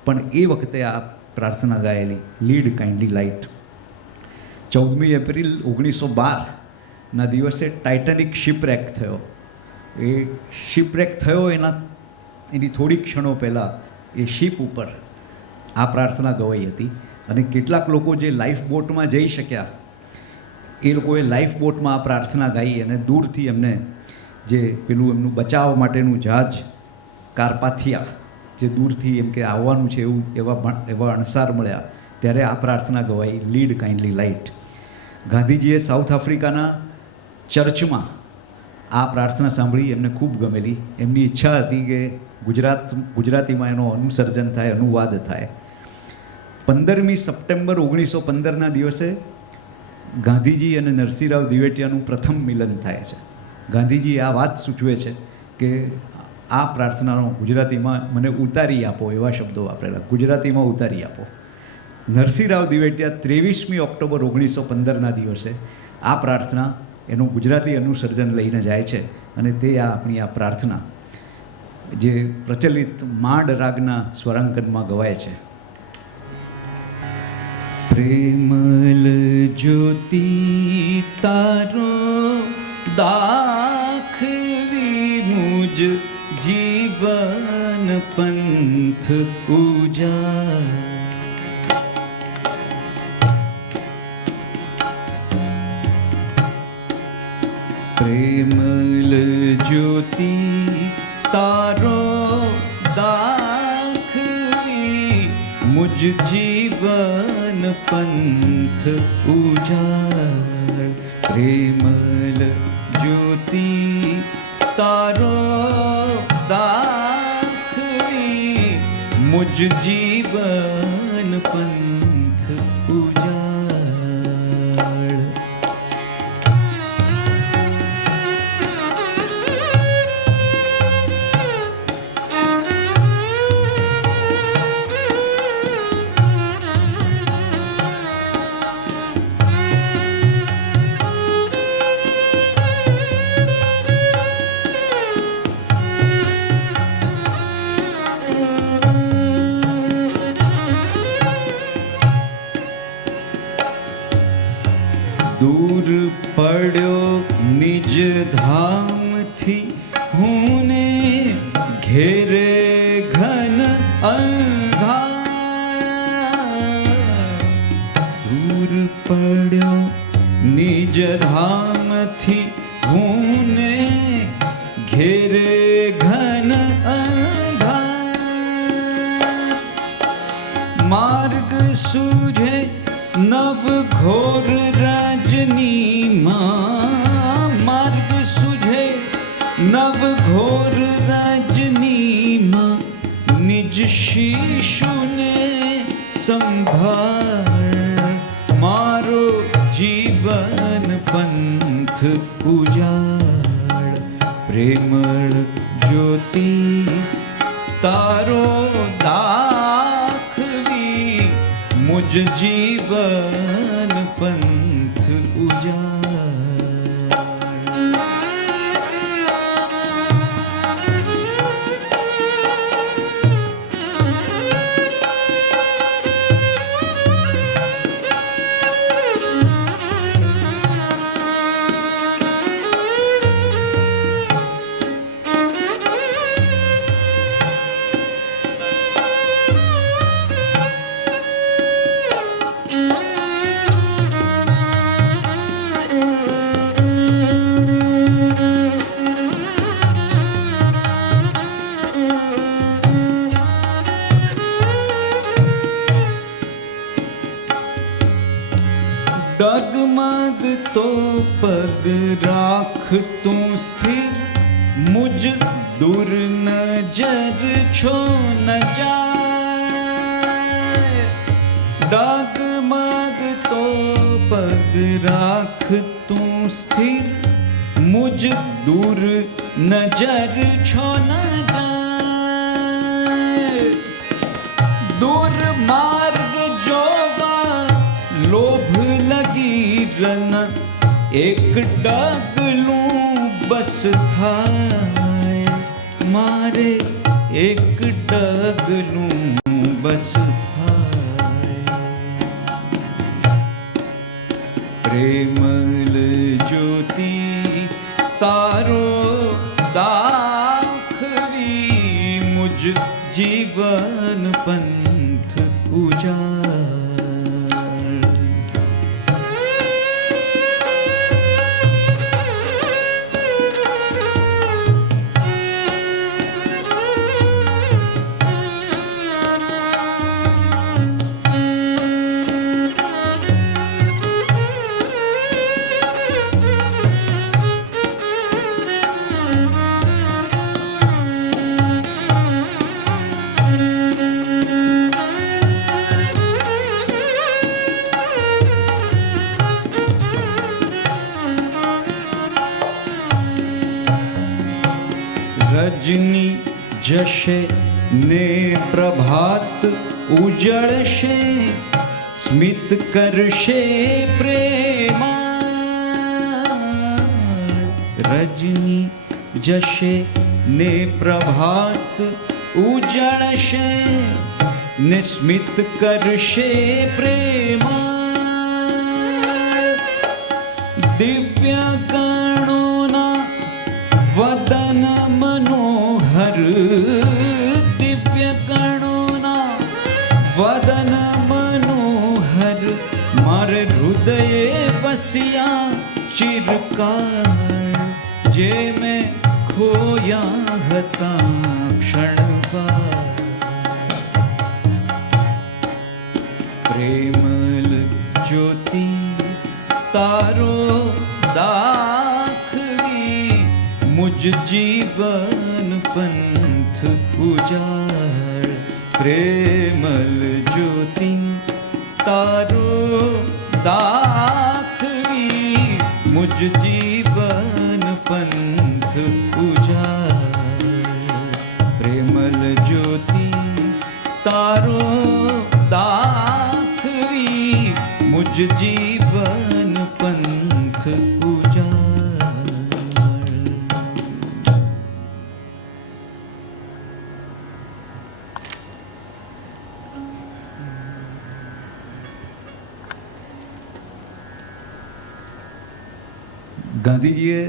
પણ એ વખતે આ પ્રાર્થના ગાયેલી, લીડ કાઇન્ડલી લાઇટ. 14મી એપ્રિલ 1912ના દિવસે ટાઇટેનિક શિપરેક થયો. એ શિપરેક થયો એની થોડી ક્ષણો પહેલાં એ શિપ ઉપર આ પ્રાર્થના ગવાઈ હતી. અને કેટલાક લોકો જે લાઈફ બોટમાં જઈ શક્યા એ લોકોએ લાઈફ બોટમાં આ પ્રાર્થના ગાઈ, અને દૂરથી એમને જે પેલું એમનું બચાવ માટેનું જહાજ કાર્પાથિયા, જે દૂરથી એમ કે આવવાનું છે એવું એવા અણસાર મળ્યા, ત્યારે આ પ્રાર્થના ગવાઈ, લીડ કાઇન્ડલી લાઇટ. ગાંધીજીએ સાઉથ આફ્રિકાના ચર્ચમાં આ પ્રાર્થના સાંભળી, એમને ખૂબ ગમેલી. એમની ઈચ્છા હતી કે ગુજરાતીમાં એનો અનુસર્જન થાય, અનુવાદ થાય. 15મી સપ્ટેમ્બર 1915ના દિવસે ગાંધીજી અને નરસિંહરાવ દિવેટિયાનું પ્રથમ મિલન થાય છે. ગાંધીજી આ વાત સૂચવે છે કે આ પ્રાર્થનાનો ગુજરાતીમાં મને ઉતારી આપો, એવા શબ્દો વાપરેલા, ગુજરાતીમાં ઉતારી આપો. નરસિંહરાવ દિવેટિયા 23મી ઓક્ટોબર 1915ના દિવસે આ પ્રાર્થના એનું ગુજરાતી અનુસર્જન લઈને જાય છે અને તે આપણી આ પ્રાર્થના જે પ્રચલિત માંડ રાગના સ્વરાંકનમાં ગવાય છે. પ્રેમલ જ્યોતિ તારો દાખવી મુજ જીવન પંથ ઉજા. પ્રેમલ જ્યોતિ તારો દાખવી મુજ જીવન પંથ ઉજાડ. પ્રેમલ જ્યોતિ તારો દાખવી મુજ જીવન પંથ ઉજાડ. દૂર પડ્યો નિજ ધામથી હું ને ઘેરે ઘન અંધાર. દૂર પડ્યો નિજ ધામથી હું ને ઘેરે ઘન અંધાર. માર્ગ સૂઝે નવ ઘોર રાજનીમાં. માર્ગ સૂઝે નવ ઘોર રાજનીમાં. નિજ શિશુને સંભાળ. મારો જીવન પંથ ઉજાડ. પ્રેમળ જ્યોતિ તારો દાખવી મુજ જીવન પંથ ઉજાડ. ડગમગતો પગ રાખ તું સ્થિર. મુજ દૂર નજર છો ન જાય. ડગમગતો પગ રાખ તું સ્થિર. મુજ દૂર નજર છો ન જાય. દૂર માર્ગ જોવા લોભ લગી રન. એક ડગલું બસ થાય. મારે એક ડગલું બસ થાય. પ્રેમલ જ્યોતિ તારો દાખવી મુજ જીવન પંથ ઉજાડ. રજની જશે ને પ્રભાત ઉજળશે, સ્મિત કરશે પ્રેમા. રજની જશે ને પ્રભાત ઉજળશે, ને સ્મિત કરશે પ્રેમા. દિવ્ય ગણોના વદન મનોહર, દિવ્ય ગણોના વદન મનોહર, મારે હૃદયે વસ્યા ચિરકાળ, જે મેં ખોયા હતા ક્ષણવાર. પ્રેમલ જ્યોતિ તારો દાખવી, મુજ જીવન પંથ ઉજાળ. પ્રેમલ જ્યોતિ તારો દાખવી, મુજ જીવન પંથ ઉજાળ. પ્રેમલ જ્યોતિ તારો દાખવી, મુજ જીવન પંથ ઉજાળ. ગાંધીજીએ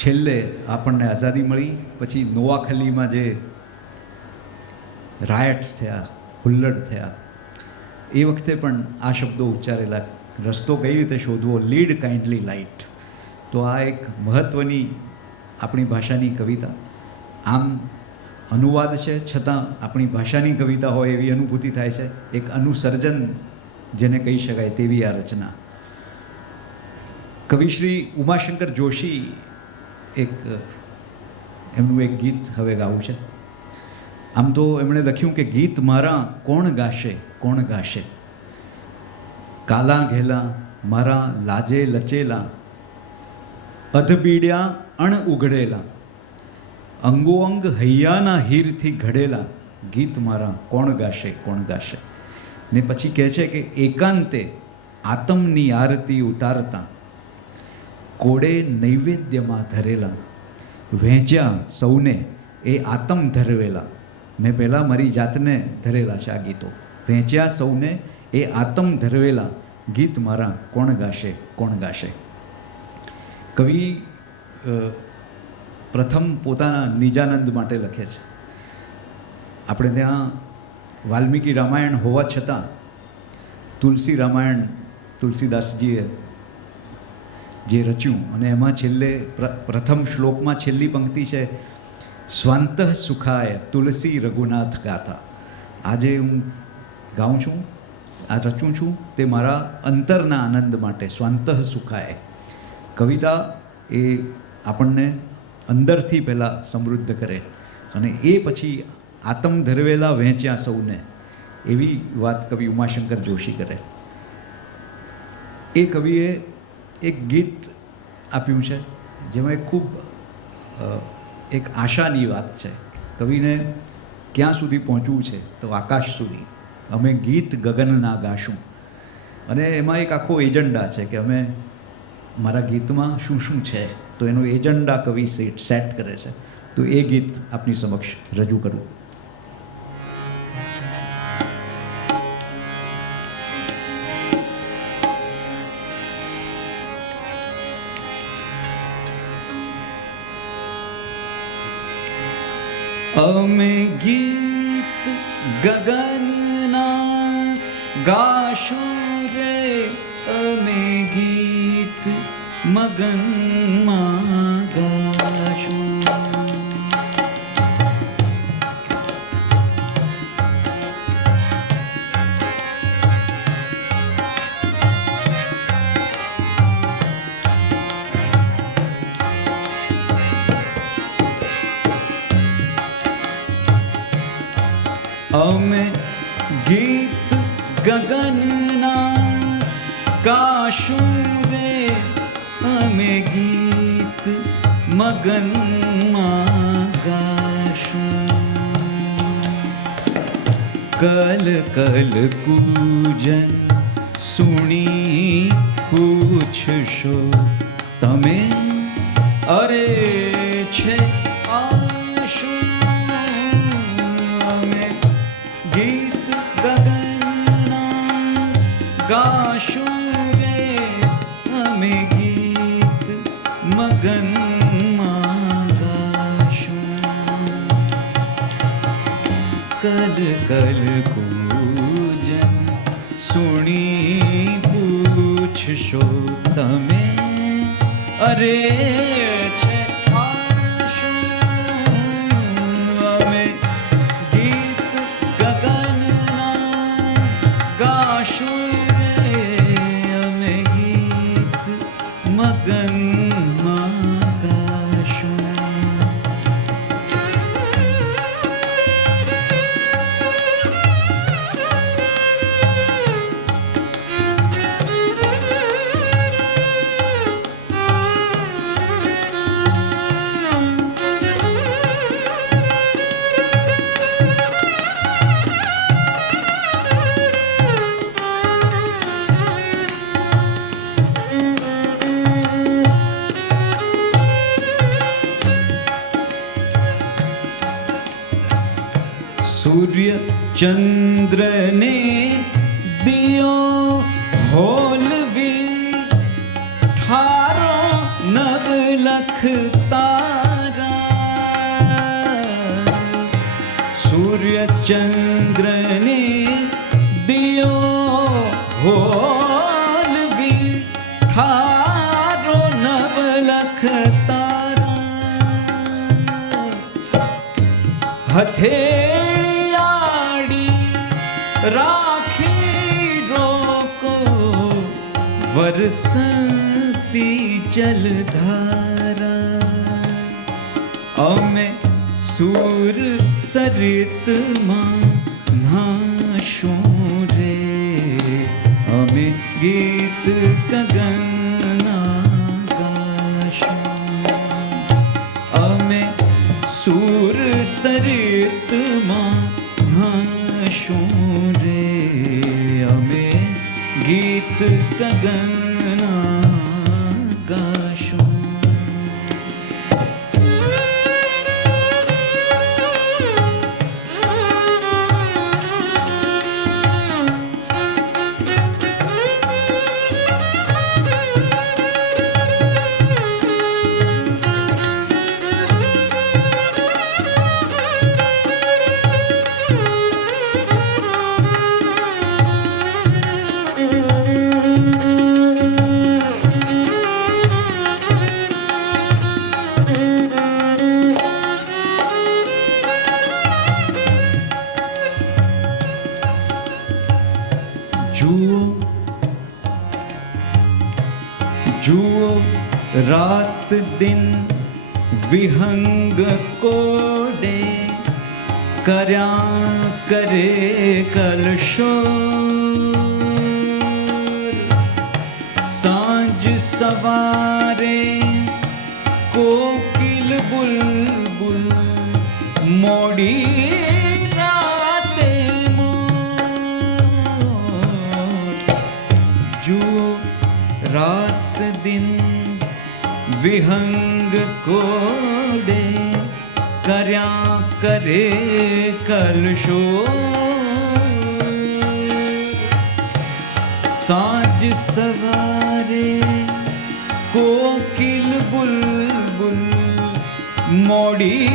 છેલ્લે આપણને આઝાદી મળી પછી નોઆખલીમાં જે રાયટ્સ થયા, હુલ્લડ થયા, એ વખતે પણ આ શબ્દો ઉચ્ચારેલા. રસ્તો કઈ રીતે શોધવો, લીડ કાઇન્ડલી લાઇટ. તો આ એક મહત્ત્વની આપણી ભાષાની કવિતા. આમ અનુવાદ છે છતાં આપણી ભાષાની કવિતા હોય એવી અનુભૂતિ થાય છે. એક અનુસર્જન જેને કહી શકાય તેવી આ રચના. કવિ શ્રી ઉમાશંકર જોશી એમનું એક ગીત હવે ગાવું છે. આમ તો એમણે લખ્યું કે ગીત મારા કોણ ગાશે, કોણ ગાશે. કાલા ઘેલા મારા લાજે લચેલા, અધબીડ્યા અણ ઉઘડેલા, અંગો અંગ હૈયાના હીરથી ઘડેલા, ગીત મારા કોણ ગાશે, કોણ ગાશે. ને પછી કહે છે કે એકાંતે આતમની આરતી ઉતારતા, કોડે નૈવેદ્યમાં ધરેલા, વહેંચ્યા સૌને એ આતમ ધરવેલા. મેં પહેલાં મારી જાતને ધરેલા છે આ ગીતો. વહેંચ્યા સૌને એ આતમ ધરવેલા, ગીત મારા કોણ ગાશે, કોણ ગાશે. કવિ પ્રથમ પોતાના નિજાનંદ માટે લખે છે. આપણે ત્યાં વાલ્મીકી રામાયણ હોવા છતાં તુલસી રામાયણ તુલસીદાસજીએ જે રચ્યું, અને એમાં છેલ્લે પ્રથમ શ્લોકમાં છેલ્લી પંક્તિ છે, સ્વાંતઃ સુખાય તુલસી રઘુનાથ ગાથા. આજે હું ગાઉં છું, આ રચું છું તે મારા અંતરના આનંદ માટે. સ્વાંતઃ સુખાય કવિતા એ આપણને અંદરથી પહેલાં સમૃદ્ધ કરે, અને એ પછી આતમ ધરવેલા વહેંચ્યા સૌને, એવી વાત કવિ ઉમાશંકર જોશી કરે. એ કવિએ એક ગીત આપ્યું છે જેમાં ખૂબ એક આશાની વાત છે. કવિને ક્યાં સુધી પહોંચવું છે તો આકાશ સુધી. અમે ગીત ગગનના ગાશું, અને એમાં એક આખો એજન્ડા છે કે અમે મારા ગીતમાં શું શું છે, તો એનો એજન્ડા કવિ સેટ કરે છે. તો એ ગીત આપની સમક્ષ રજૂ કરું. અમે ગીત ગગનના ગાશું રે, અમે ગીત મગનમાં ગાશું. અમે ગીત ગગનના ગાશું રે, અમે ગીત મગનમાં ગાશું. કલ કલ કૂજન સુણી પૂછશો તમે, અરે છે આશું અમે ગીત ગગનના ગાશું રે, અમે ગીત મગનમાં ગાશું. કલ કલ કૂજન સુણી પૂછશો તમે, અરે છે આશું અમે ગીત ગગનના ગાશું રે, અમે ગીત મગનમાં ગાશું. સૂર્ય ચંદ્રને દિયો હોલવી, ઠારો નવલખ તારા. સૂર્ય ચંદ્રને દિયો હોલવી, ઠારો નવલખ તારા. હથેળિયાળી રાખી રોકો વરસતી જલધારા. અમે સૂર સરિતમાં નાશું રે, અમે ગીત ગગનના ગાશું. અમે સૂર સરિતમાં નાશું રે, અમે ગીત ગગનના ગાશું. જુઓ જુઓ રાત દિન વિહંગ કોડે, કર્યા કરે કલશોર. સાંજ સવારે કોકિલ બુલબુલ, મોડી રાતે મોર. જુઓ રાત દિન વિહંગ કોડે, કર્યા કરે કલશોર. સાંજ સવારે કોકિલ બુલબુલ, મોડી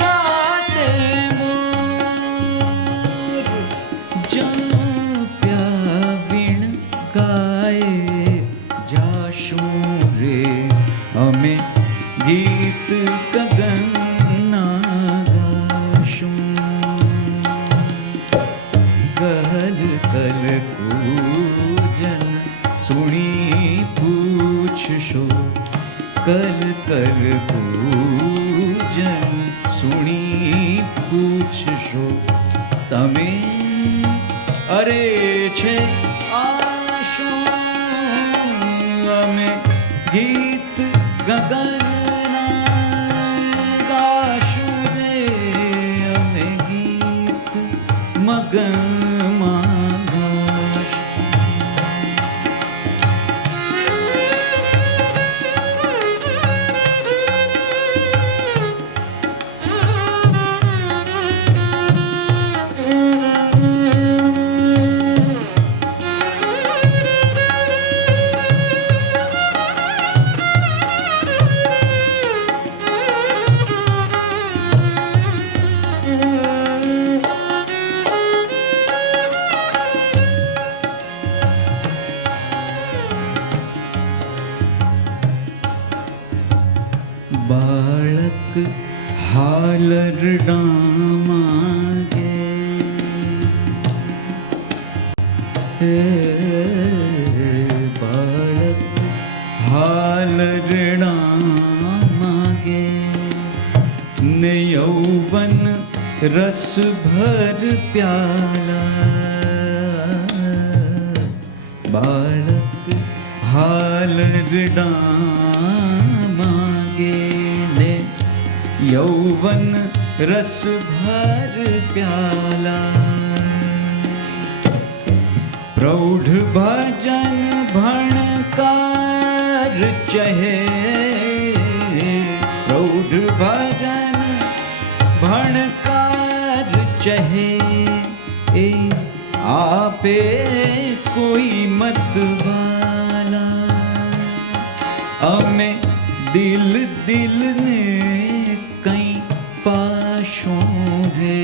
રાતે મોર. જાપ્યા વીણ ગાય જાશું રે, અમે ગીત ગગનના ગાશું. કલ કલ કૂજન સુણી પૂછશો, કલ કલ કૂજન સુણી પૂછશો તમે, અરે છે આશું અમે ગીત ગગનના ગાશું. હાલરડામાં બાળક હાલરડામાં ગે ને યૌવન રસ ભર પ્યાલા બાળક હાલરડામાં ગે ને યૌવન રસ ભર પ્યાલા પ્રૌઢ ભજન ભણકાર ચહે પ્રૌઢ ભજન ભણકાર ચહે એ આપે કોઈ મતવાલા અમે દિલ દિલને કંઈ પાશું રે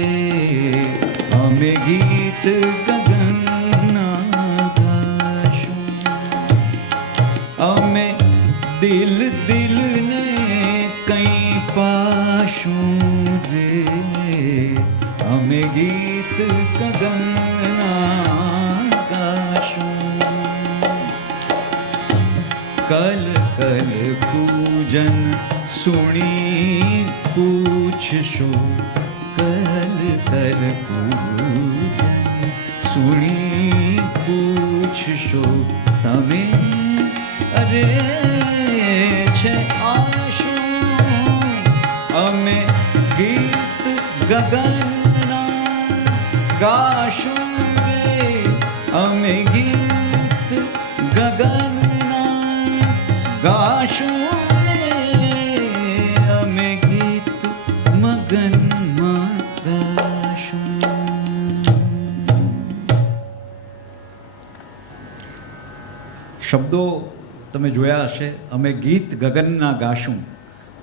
અમે ગીત ગગનના ગાશું અમે દિલ દિલને કંઈ પાશું રે અમે ગીત ગગનના ગાશું કલ કલ પૂજન સુણી પૂછશો કલ કલ પૂજન સુણી પૂછશો તમે અરે છે આશું અમે ગીત ગગનના ગાશું રે અમે ગીત ગગનના ગાશું રે અમે ગીત મગનમાં ગાશું. શબ્દો તમે જોયા હશે. અમે ગીત ગગનના ગાશું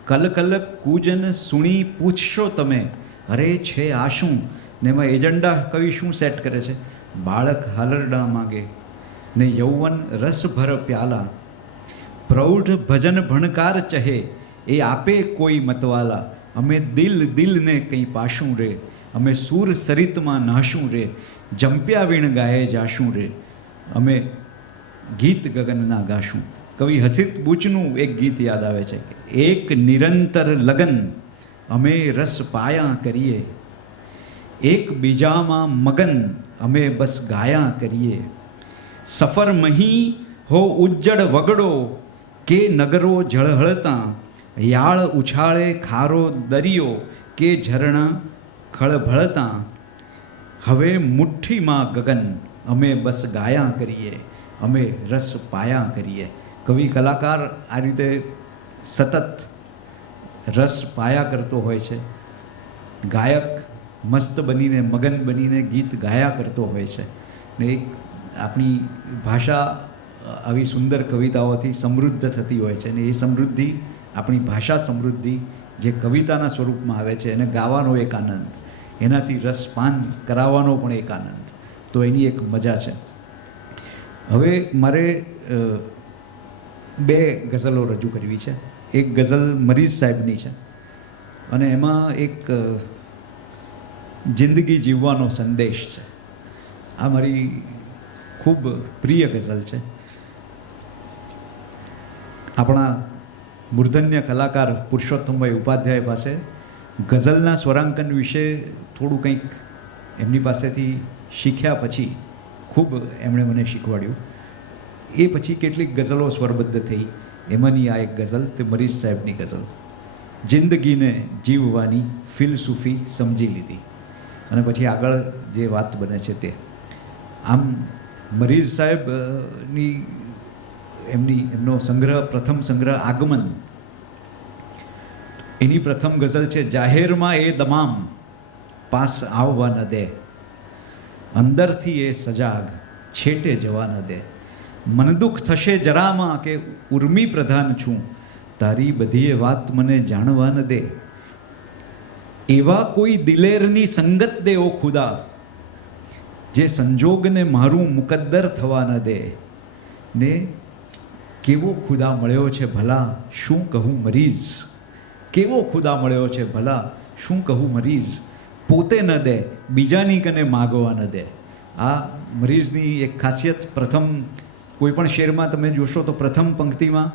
કલ કલ કૂજન સુણી પૂછશો તમે અરે છે આશું. ને એમાં એજન્ડા કવિ શું સેટ કરે છે? બાળક હાલરડા માગે ને યૌવન રસ ભર પ્યાલા પ્રૌઢ ભજન ભણકાર ચહે એ આપે કોઈ મતવાલા અમે દિલ દિલને કંઈ પાશું રે અમે સૂર સરિતમાં નાશું રે જંપ્યા વીણ ગાયે જાશું રે અમે ગીત ગગનના ગાશું. કવિ હસિત બુચનું એક ગીત યાદ આવે છે. એક નિરંતર લગન અમે રસ પાયા કરીએ એક બીજામાં મગન અમે બસ ગાયા કરીએ સફર મહી હો ઉજ્જડ વગડો કે નગરો ઝળહળતા યાળ ઉછાળે ખારો દરિયો કે ઝરણા ખળભળતા હવે મુઠ્ઠીમાં ગગન અમે બસ ગાયા કરીએ અમે રસ પાયા કરીએ. કવિ કલાકાર આ રીતે સતત રસ પાયા કરતો હોય છે. ગાયક મસ્ત બનીને મગન બનીને ગીત ગાયા કરતો હોય છે. ને એક આપણી ભાષા આવી સુંદર કવિતાઓથી સમૃદ્ધ થતી હોય છે. ને એ સમૃદ્ધિ આપણી ભાષા સમૃદ્ધિ જે કવિતાના સ્વરૂપમાં આવે છે એને ગાવાનો એક આનંદ, એનાથી રસપાન કરાવવાનો પણ એક આનંદ, તો એની એક મજા છે. હવે મારે બે ગઝલો રજૂ કરવી છે. એક ગઝલ મરીઝ સાહેબની છે અને એમાં એક જિંદગી જીવવાનો સંદેશ છે. આ મારી ખૂબ પ્રિય ગઝલ છે. આપણા મૂર્ધન્ય કલાકાર પુરુષોત્તમભાઈ ઉપાધ્યાય પાસે ગઝલના સ્વરાંકન વિશે થોડું કંઈક એમની પાસેથી શીખ્યા પછી ખૂબ એમણે મને શીખવાડ્યું. એ પછી કેટલીક ગઝલો સ્વરબદ્ધ થઈ. એમાંની આ એક ગઝલ તે મરીઝ સાહેબની ગઝલ. જિંદગીને જીવવાની ફિલસૂફી સમજી લીધી અને પછી આગળ જે વાત બને છે તે. આમ મરીઝ સાહેબની એમનો સંગ્રહ, પ્રથમ સંગ્રહ આગમન, એની પ્રથમ ગઝલ છે જાહેરમાં એ દમામ પાસ આવવા ન દે, અંદરથી એ સજાગ છેટે જવા ન દે, મન દુઃખ થશે જરામાં કે ઉર્મી પ્રધાન છું, તારી બધીએ વાત મને જાણવા ન દે, એવા કોઈ દિલેરની સંગત દે ઓ ખુદા, જે સંજોગને મારું મુકદ્દર થવા ન દે. ને કેવો ખુદા મળ્યો છે ભલા, શું કહું મરીઝ, કેવો ખુદા મળ્યો છે ભલા શું કહું મરીઝ, પોતે ન દે બીજાની કને માગવા ન દે. આ મરીઝની એક ખાસિયત પ્રથમ કોઈ પણ શેરમાં તમે જોશો તો પ્રથમ પંક્તિમાં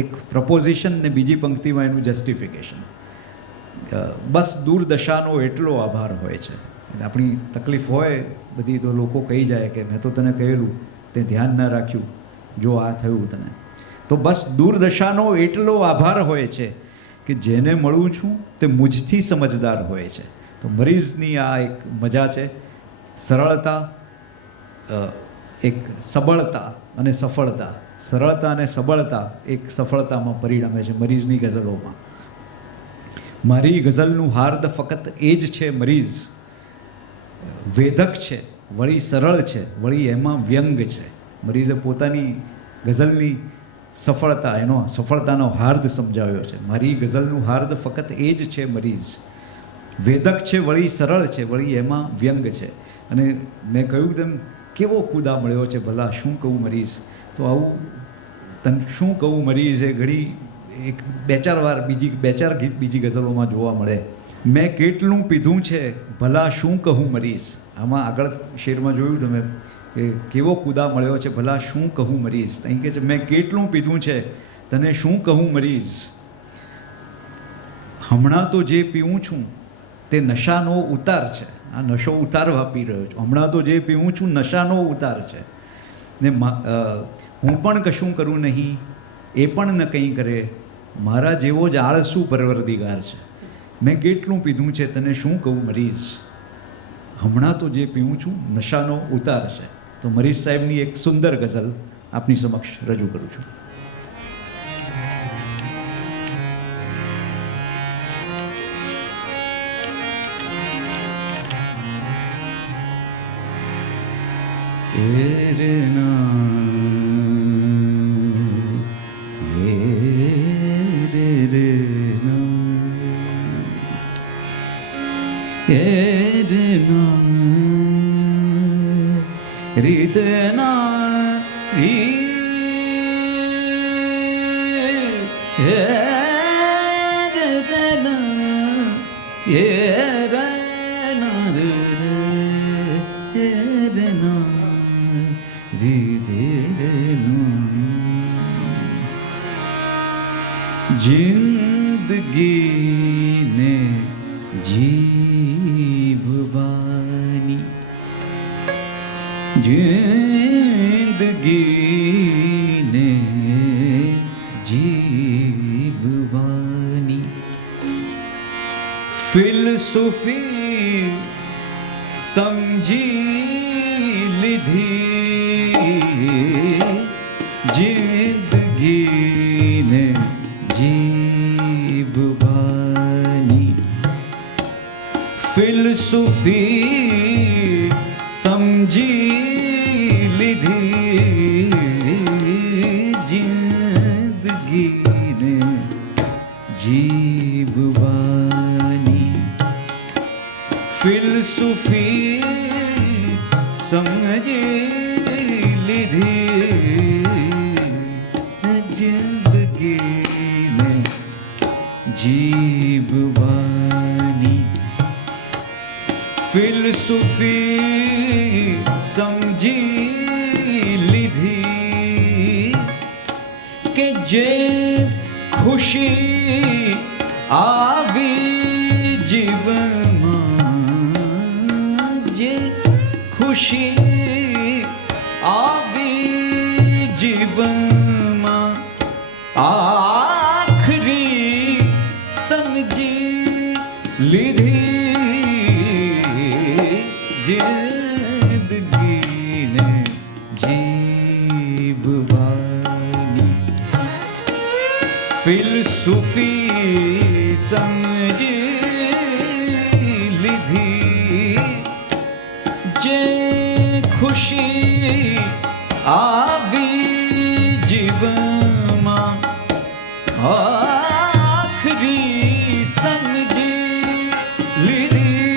એક પ્રપોઝિશન ને બીજી પંક્તિમાં એનું જસ્ટિફિકેશન. બસ દુર્દશાનો એટલો આભાર હોય છે. એટલે આપણી તકલીફ હોય બધી તો લોકો કહી જાય કે મેં તો તને કહેલું તે ધ્યાન ન રાખ્યું, જો આ થયું તને. તો બસ દુર્દશાનો એટલો આભાર હોય છે કે જેને મળું છું તે મુજથી સમજદાર હોય છે. તો મરીઝની આ એક મજા છે. સરળતા, એક સબળતા અને સફળતા, સરળતા અને સબળતા એક સફળતામાં પરિણમે છે મરીઝની ગઝલોમાં. મારી ગઝલનું હાર્દ ફક્ત એ જ છે મરીઝ, વેધક છે વળી સરળ છે વળી એમાં વ્યંગ છે. મરીઝે પોતાની ગઝલની સફળતા, એનો સફળતાનો હાર્દ સમજાવ્યો છે. મારી ગઝલનું હાર્દ ફક્ત એ જ છે મરીઝ, વેધક છે વળી સરળ છે વળી એમાં વ્યંગ છે. અને મેં કહ્યું તેમ કેવો ખુદા મળ્યો છે ભલા શું કહું મરીઝ. તો આવું તને શું કહું મરીઝ એ ઘડી એક બે ચાર વાર બે ચાર ગીત બીજી ગઝલોમાં જોવા મળે. મેં કેટલું પીધું છે ભલા શું કહું મરીઝ. આમાં આગળ શેરમાં જોયું તમે કે કેવો ખુદા મળ્યો છે ભલા શું કહું મરીઝ. અહીં કહે છે મેં કેટલું પીધું છે તને શું કહું મરીઝ. હમણાં તો જે પીવું છું તે નશાનો ઉતાર છે. આ નશો ઉતારવા પી રહ્યો છું. હમણાં તો જે પીવું છું નશાનો ઉતાર છે. ને હું પણ કશું કરું નહીં એ પણ ન કંઈ કરે, મારા જેવો જ આળસુ પરવરદિગાર છે. મેં કેટલું પીધું છે તને શું કહું મરીઝ. હમણાં તો જે પીવું છું નશાનો ઉતાર છે. તો મરીઝ સાહેબની એક સુંદર ગઝલ આપની સમક્ષ રજૂ કરું છું. जिंदगी ने जीभवानी, जिंदगी ने जीभवानी, फिलसुफी समझी લીધી જિંદગીને જીવવાની, ફિલસૂફી સમજી લીધી જિંદગીને જીવવાની, ફિલસૂફી સમજી લીધી જિંદગીને જીવવાની, ફિલસૂફી સમજી લીધી કે જે ખુશી આવી જીવનમાં, જે ખુશી આવી જીવનમાં આખરી સમજી લીધી જિંદગીને જીવવાની, ફિલસૂફી સમજી લીધી જે ખુશી આવી જીવનમાં આખરી સમજી લીધી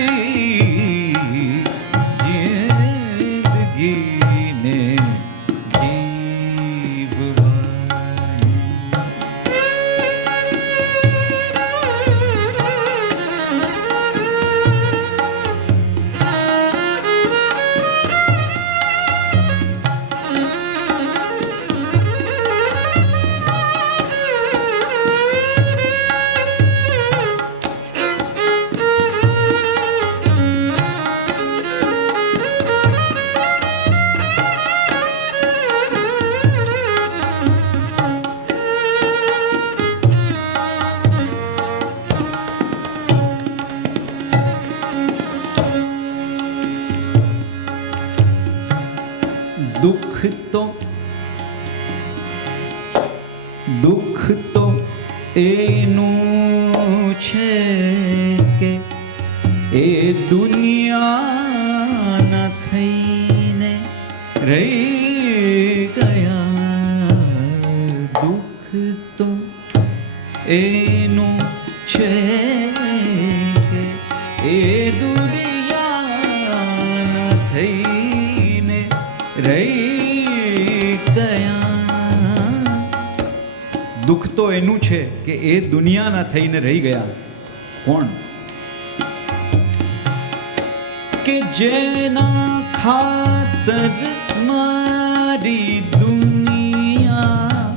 જિંદગીને જીવવાની. દુઃખ તો એનું છે કે એ દુનિયાના થઈને રહી ગયા. દુઃખ તો એનું છે કે એ દુનિયાના થઈને રહી ગયા. દુઃખ તો એનું છે કે એ દુનિયાના થઈને રહી ગયા. કોણ? કે જેના ખાતર મારી દુનિયા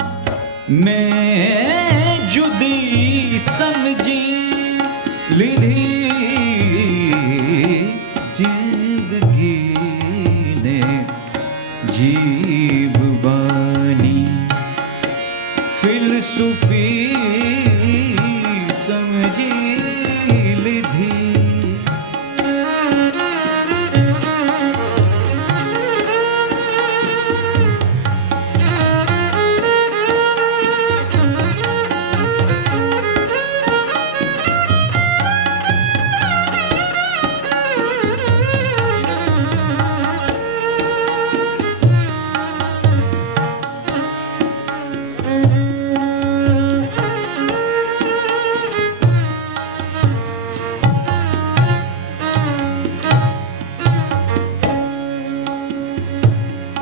મેં જુદી સમજી લીધી. જિંદગીને જીવવાની ફિલસૂફી સમજી લીધી.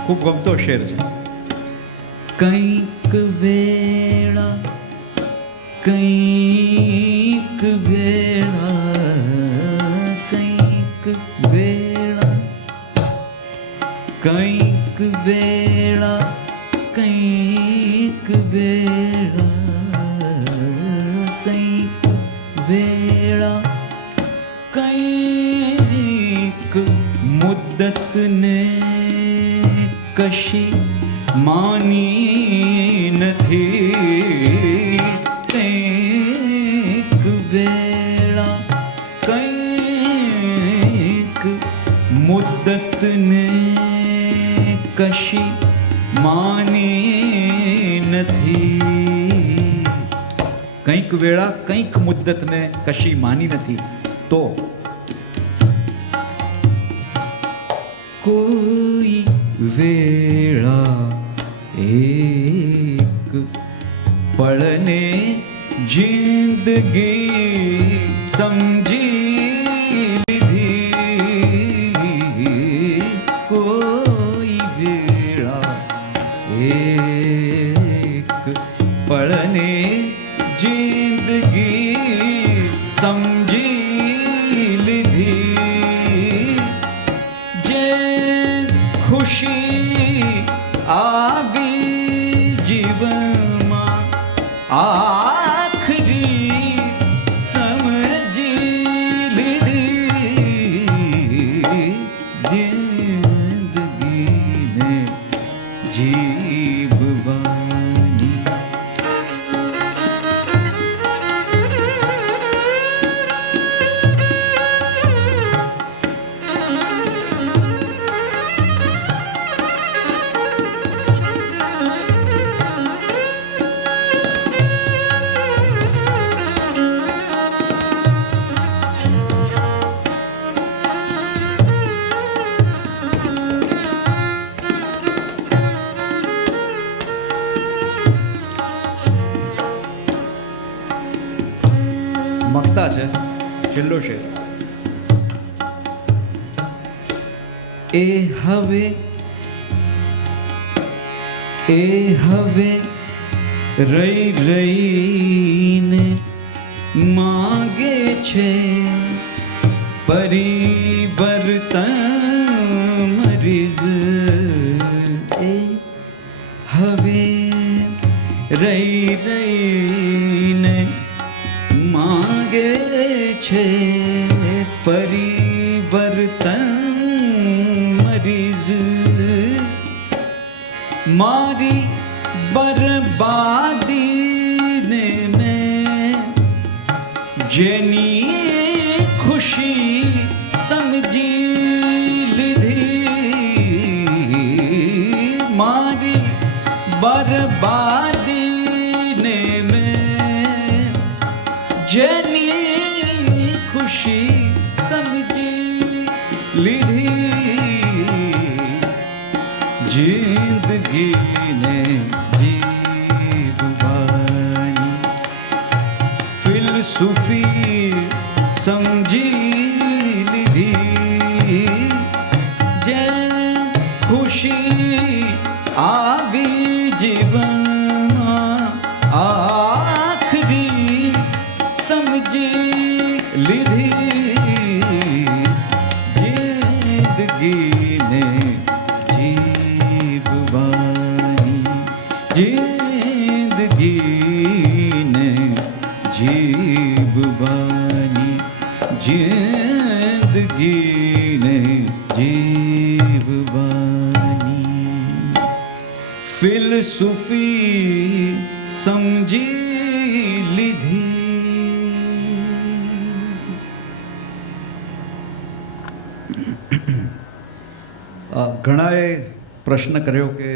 ખૂબ ગમતો શેર છે. કંઈક વેળા કંઈક વેળા કંઈક વેળા કંઈક વેળા કંઈક વેળા કંઈક વેળા કંઈક મુદ્દતને કશી માની નથી. કંઈક વેળા કંઈક મુદ્દતને કશી માની નથી. કંઈક વેળા કંઈક મુદ્દતને કશી માની નથી. તો કોઈ વેળા એક પળને જિંદગી સમજી લીધી. કોઈ વેળા એક પળને જિંદગી સમજી લીધી. જે ખુશી આવી જીવનમાં આખરી સમજી લીધી. જિંદગીને જીવવાની મક્તા છે. છેલ્લો શેર. એ હવે રહી રહીને માગે છે પરિવર્તન મરીઝ. એ હવે રહી રહીને માગે છે પરિવર્તન મરીઝ. મારી બરબાદીને મેં જેની ખુશી સમજી લીધી. મારી બરબાદી જેની ખુશી સમજી લીધી જિંદગીને જીવવાની ફિલસૂફી સમજી લીધી જે ખુશી આવી જીવનમાં આખરી સમજી લીધી જિંદગીને જીવવાની જિંદગીને જીવવાની જિંદગીને જીવવાની ફિલસૂફી સમજી લીધી. ઘણાએ પ્રશ્ન કર્યો કે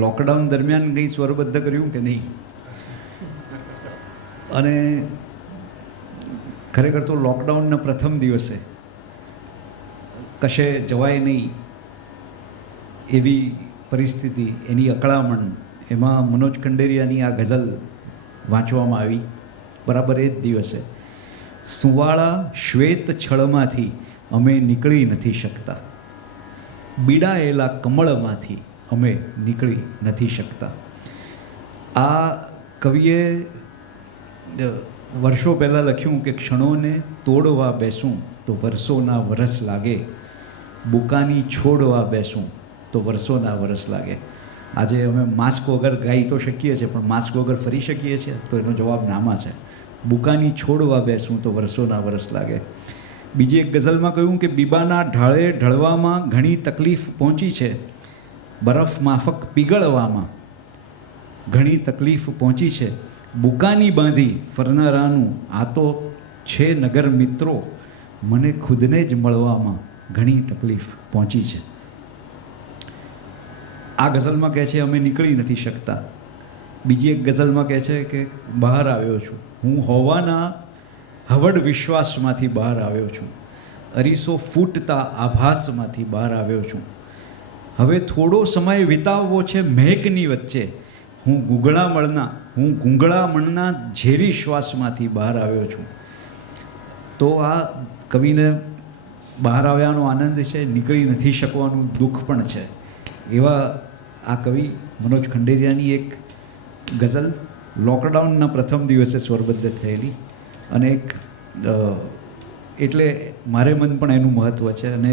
લોકડાઉન દરમિયાન કંઈ સ્વરબદ્ધ કર્યું કે નહીં, અને ખરેખર તો લોકડાઉનના પ્રથમ દિવસે કશે જવાય નહીં એવી પરિસ્થિતિ, એની અકળામણ, એમાં મનોજ ખંડેરિયાની આ ગઝલ વાંચવામાં આવી. બરાબર એ જ દિવસે સુવાળા શ્વેત છળમાંથી અમે નીકળી નથી શકતા, બીડાયેલા કમળમાંથી અમે નીકળી નથી શકતા. આ કવિએ વર્ષો પહેલાં લખ્યું કે ક્ષણોને તોડવા બેસું તો વર્ષોના વરસ લાગે, બુકાની છોડવા બેસું તો વર્ષોના વરસ લાગે. આજે અમે માસ્ક વગર ગાઈ તો શકીએ છીએ, પણ માસ્ક વગર ફરી શકીએ છીએ? તો એનો જવાબ નામાં છે. બુકાની છોડવા બેસું તો વર્ષોના વરસ લાગે. બીજી એક ગઝલમાં કહ્યું કે બીબાના ઢાળે ઢળવામાં ઘણી તકલીફ પહોંચી છે, બરફ માફક પીગળવામાં ઘણી તકલીફ પહોંચી છે, બુકાની બાંધી ફરનારાનું આ તો છે નગર મિત્રો, મને ખુદને જ મળવામાં ઘણી તકલીફ પહોંચી છે. આ ગઝલમાં કહે છે અમે નીકળી નથી શકતા. બીજી એક ગઝલમાં કહે છે કે બહાર આવ્યો છું, હું હોવાના હવડ વિશ્વાસમાંથી બહાર આવ્યો છું, અરીસો ફૂટતા આભાસમાંથી બહાર આવ્યો છું, હવે થોડો સમય વિતાવવો છે મહેકની વચ્ચે, હું ગૂંગળામણના ઝેરી શ્વાસમાંથી બહાર આવ્યો છું. તો આ કવિને બહાર આવ્યાનો આનંદ છે, નીકળી નથી શકવાનું દુઃખ પણ છે. એવા આ કવિ મનોજ ખંડેરિયાની એક ગઝલ લોકડાઉનના પ્રથમ દિવસે સ્વરબદ્ધ થયેલી, અને એક એટલે મારે મન પણ એનું મહત્ત્વ છે, અને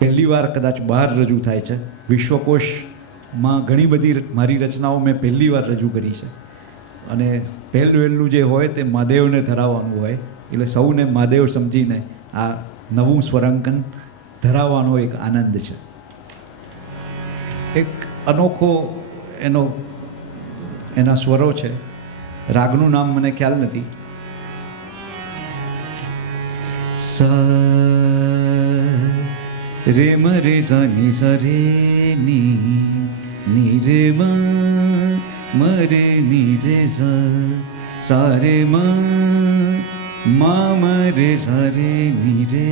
પહેલી વાર કદાચ બહાર રજૂ થાય છે. વિશ્વકોશમાં ઘણી બધી મારી રચનાઓ મેં પહેલી વાર રજૂ કરી છે, અને પહેલું જે હોય તે મહાદેવને ધરાવવાનું હોય, એટલે સૌને મહાદેવ સમજીને આ નવું સ્વરાંકન ધરાવવાનો એક આનંદ છે. એક અનોખો એના સ્વરો છે, રાગનું નામ મને ખ્યાલ નથી. સ રે મ રે સ ની સ રે ની રે મ રે ની રે સ સા રે મ રે સા રે ની રે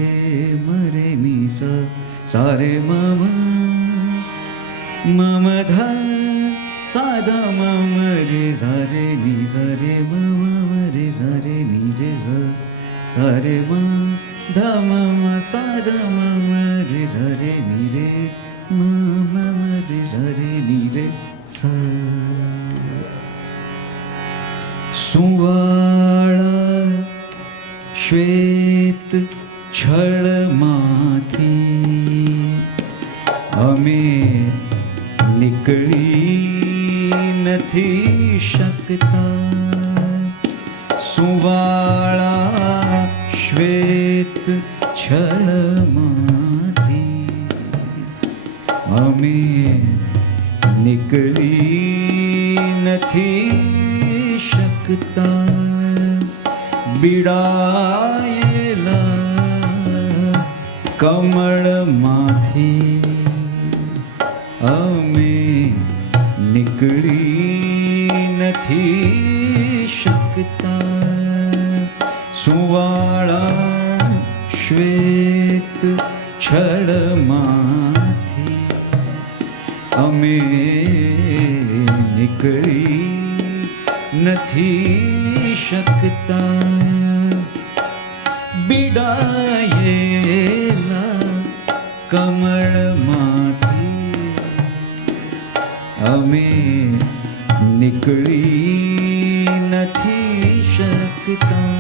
મ રે ની સ સા રે મ ધ સા ધ મ રે સા રે ની સ રે મ રે સા રે ની રે સ સા રે મ ધ મ સા ધ મ રે સા રે ની રે મ રે સા રે ની રે સ. સુવાળા શ્વેત છળમાંથી અમે નીકળી નથી શકતા, સુવાળા શ્વેત છળમાંથી અમે નીકળી નથી શકતા, બીડાયેલા કમળમાંથી અમે નીકળી નથી શકતા, અમે નીકળી નથી શકતા. બીડાયેલા કમળમાંથી અમે નીકળી નથી શકતા.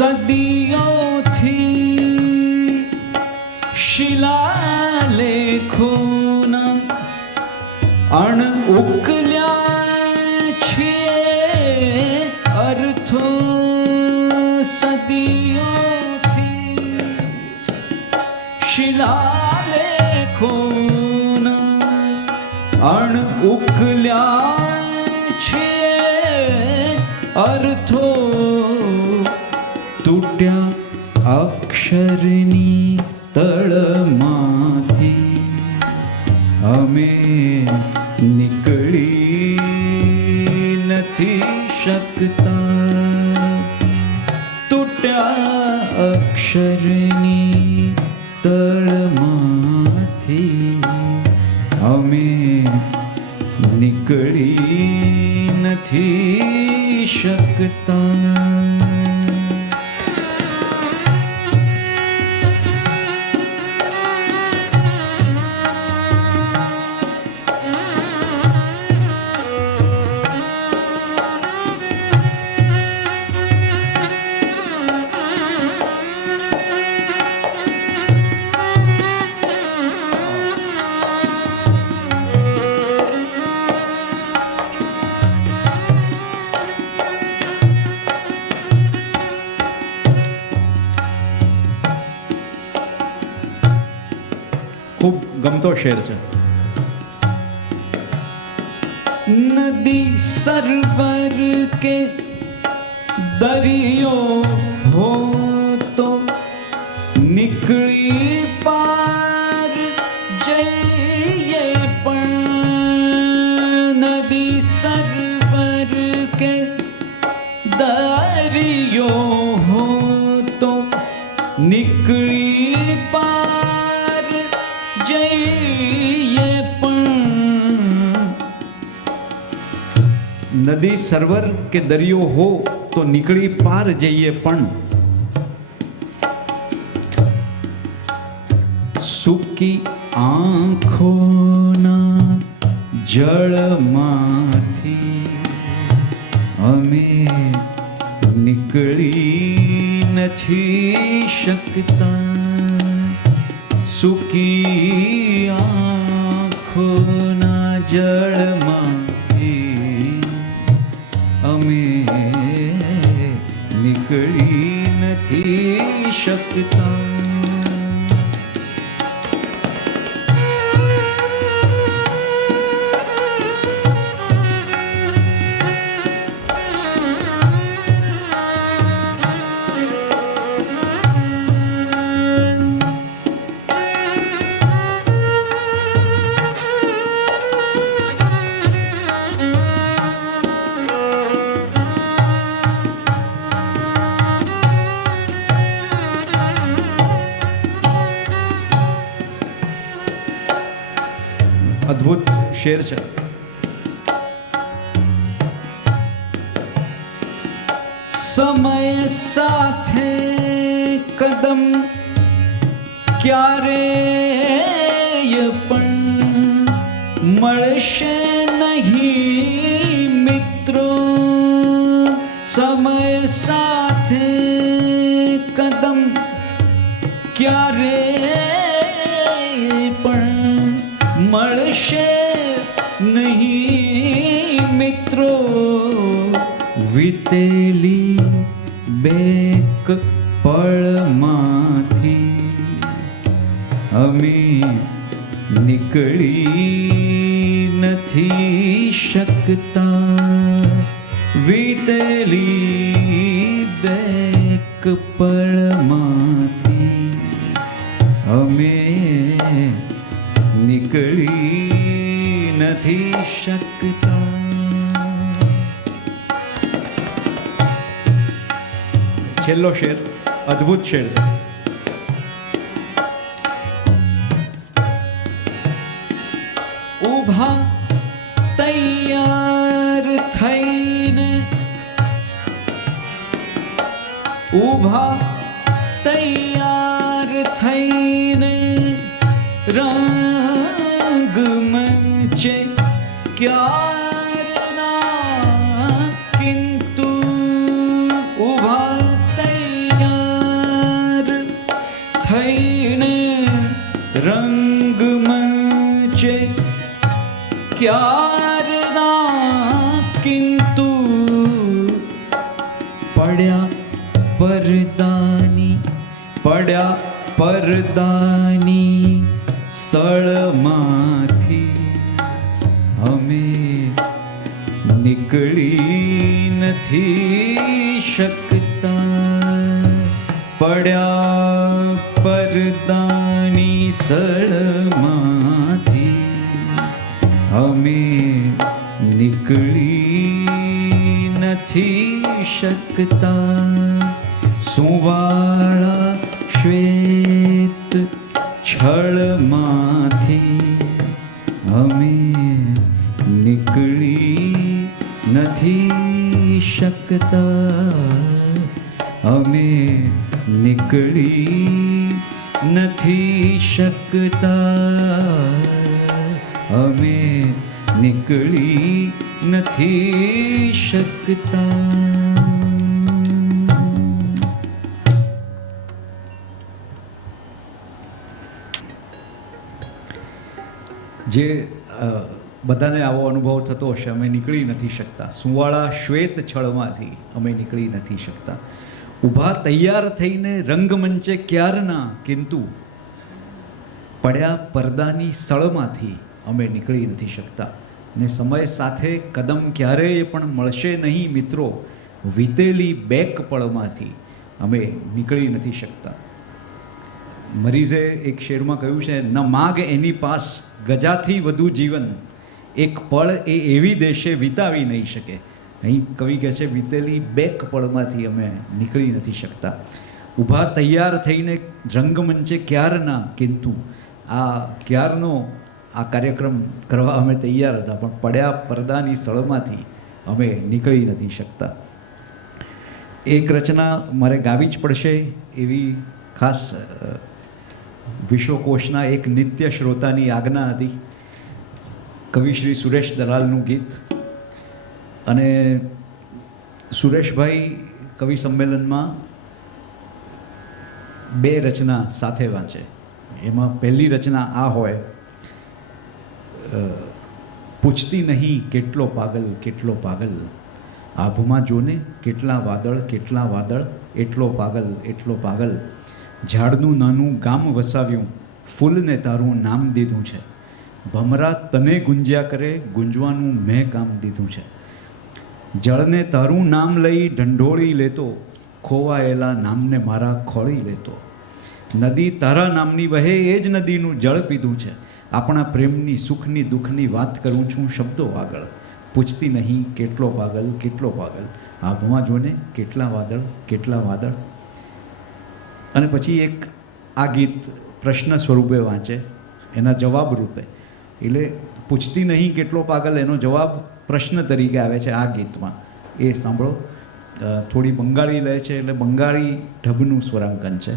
સદીઓથી શિલાલેખોના અણ ઉકલ્યા છીએ અર્થો. સદીઓથી શિલાલેખોના અણ ઉકલ્યા છીએ અર્થો. તૂટ્યા અક્ષરની તળમાંથી અમે નીકળી નથી શકતા. તૂટ્યા અક્ષરની તળમાંથી અમે નીકળી નથી શકતા. ખૂબ ગમતો શેર છે. નદી સરોવર કે દરિયો હો તો નીકળી પાર જઈએ પણ. નદી સરોવર કે દરિયો હો તો નીકળી પાર જઈએ પણ. નદી સરોવર કે દરિયો હો તો નીકળી પાર જઈએ પણ. સૂકી આંખોના જળમાંથી અમે નીકળી નથી શકતા. સૂકી આંખોના જળમાંથી અમે નીકળી નથી શકતા. અદ્ભુત શેર છે. સમય સાથે કદમ ક્યારેય પણ મળશે નહીં મિત્રો. સમય સાથે કદમ ક્યારેય પણ મળશે નહીં મિત્રો. વીતેલી બેક પળમાંથી અમે નીકળી નથી શકતા. વીતેલી બેક પળમાંથી અમે નીકળી નથી શકતા. છેલ્લો શેર અદ્ભુત શેર છે. ઊભા તૈયાર થઈને, ઊભા તૈયાર થઈને રંગમંચે ક્યારના કિંતુ, ઊભા તૈયાર થઈને રંગમંચે ક્યારના કિંતુ, પડ્યા પરદાની સળમાંથી અમે નીકળી નથી શકતા. પડ્યા પરદાની સળમાંથી અમે નીકળી નથી શકતા. સુવાળા શ્વેત છળમાંથી અમે નીકળી નથી શકતા. અમે નીકળી નથી શકતા. અમે નીકળી નથી શકતા. જે બધાને આવો અનુભવ થતો હશે, અમે નીકળી નથી શકતા. સુવાળા શ્વેત છળમાંથી અમે નીકળી નથી શકતા. ઊભા તૈયાર થઈને રંગમંચે ક્યારના કિંતુ, પડ્યા પડદાની સળમાંથી અમે નીકળી નથી શકતા. ને સમય સાથે કદમ ક્યારેય પણ મળશે નહીં મિત્રો, વીતેલી બેક પળમાંથી અમે નીકળી નથી શકતા. મરીઝે એક શેરમાં કહ્યું છે, ન માગ એની પાસ ગજાથી વધુ જીવન, એક પળ એ એવી દેશે વિતાવી નહીં શકે. અહીં કવિ કહે છે વીતેલી બેક પળમાંથી અમે નીકળી નથી શકતા. ઊભા તૈયાર થઈને રંગમંચે ક્યારના કિંતુ, આ ક્યારનો આ કાર્યક્રમ કરવા અમે તૈયાર હતા, પણ પડ્યા પડદાની સળમાંથી અમે નીકળી નથી શકતા. એક રચના મારે ગાવી જ પડશે એવી ખાસ વિશ્વકોશના એક નિત્ય શ્રોતાની આજ્ઞા હતી. કવિ શ્રી સુરેશ દલાલનું ગીત. અને સુરેશભાઈ કવિ સંમેલનમાં બે રચના સાથે વાંચે. એમાં પહેલી રચના આ હોય, પૂછતી નહીં કેટલો પાગલ કેટલો પાગલ, આભમાં જોને કેટલા વાદળ એટલો પાગલ એટલો પાગલ, ઝાડનું નાનું ગામ વસાવ્યું, ફૂલને તારું નામ દીધું છે, ભમરા તને ગુંજ્યા કરે ગુંજવાનું મેં કામ દીધું છે, જળને તારું નામ લઈ ઢંઢોળી લેતો, ખોવાયેલા નામને મારા ખોળી લેતો, નદી તારા નામની વહે એ જ નદીનું જળ પીધું છે, આપણા પ્રેમની સુખની દુઃખની વાત કરું છું શબ્દો આગળ, પૂછતી નહીં કેટલો પાગલ કેટલો પાગલ, આભમાં જોને કેટલા વાદળ. અને પછી એક આ ગીત પ્રશ્ન સ્વરૂપે વાંચે, એના જવાબ રૂપે. એટલે પૂછતી નહીં કેટલો પાગલ એનો જવાબ પ્રશ્ન તરીકે આવે છે આ ગીતમાં. એ સાંભળો. થોડી બંગાળી લે છે, એટલે બંગાળી ઢબનું સ્વરાંકન છે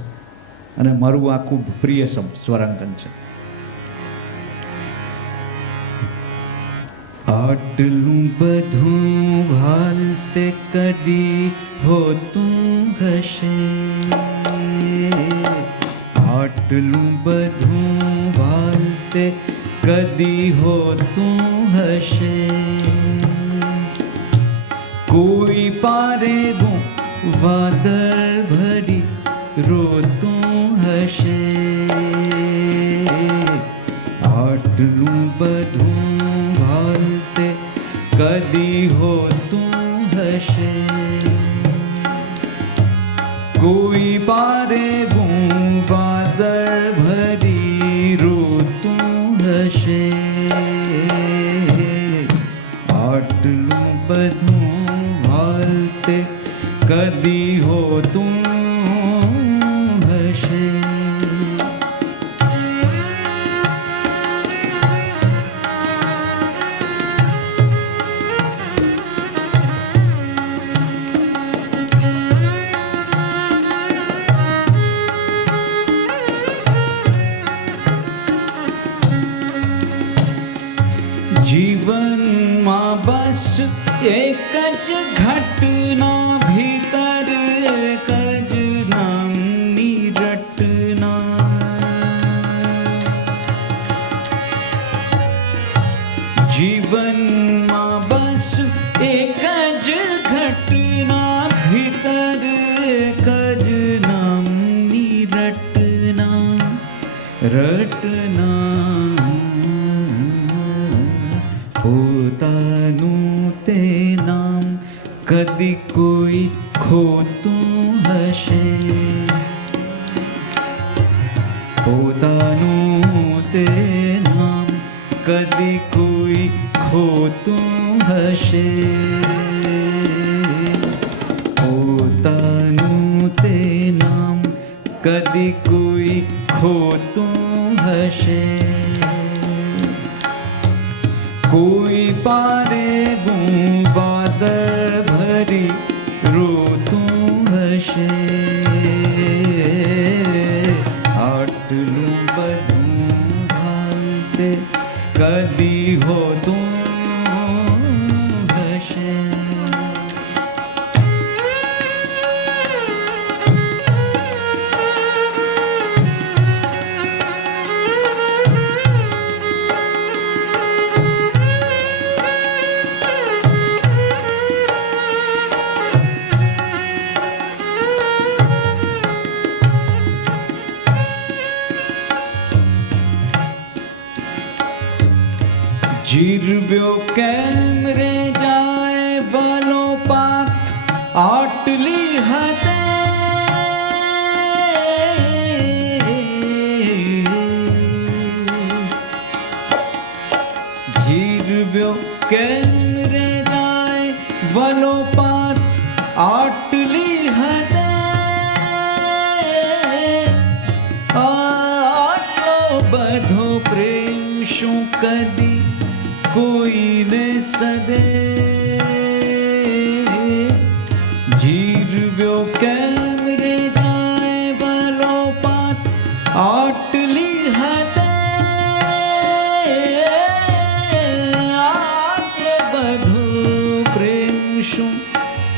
અને મારું આ ખૂબ પ્રિય સ્વરાંકન છે. આટલું બધું હાલતે કદી હોતું હશે, આટલું બધું હાલતે કદી હોતું હશે, કોઈ પારે વાદળ ભરી રોતું હશે, આટલું બધું હાલતે કદી હોતું હશે. હશે. કોઈ પારે વાદળ ભરી રોતું હશે. આટલું બધું હાલતે કદી હોતું હશે. જીવનમાં બસ એક જ ઘટના ભીતર એક જ નામની રટના. જીવનમાં બસ એક જ ઘટના ભીતર એક જ નામની રટના. રટના પોતાનું તે નામ કદી કોઈ ખોતું હશે. પોતાનું તે નામ કદી કોઈ ખોતું હશે. પોતાનું તે નામ કદી કોઈ ખોતું હશે. કોઈ પારે વાદળ ભરી રોતું હશે. આટલું બધું હાલતે કદી હોતું હશે. જીરવ્યો કેમ રે જાય વાલો પાથ આટલી હદે. જીરવ્યો કેમ રે જાય વાલો પાથ આટલી હદે. આટલો બધો પ્રેમ શું કદી કોઈને સદે. જીરવ્યો કેમ રે જાય વાલો પાથ આટલી હદે. આટલો બધો પ્રેમ શું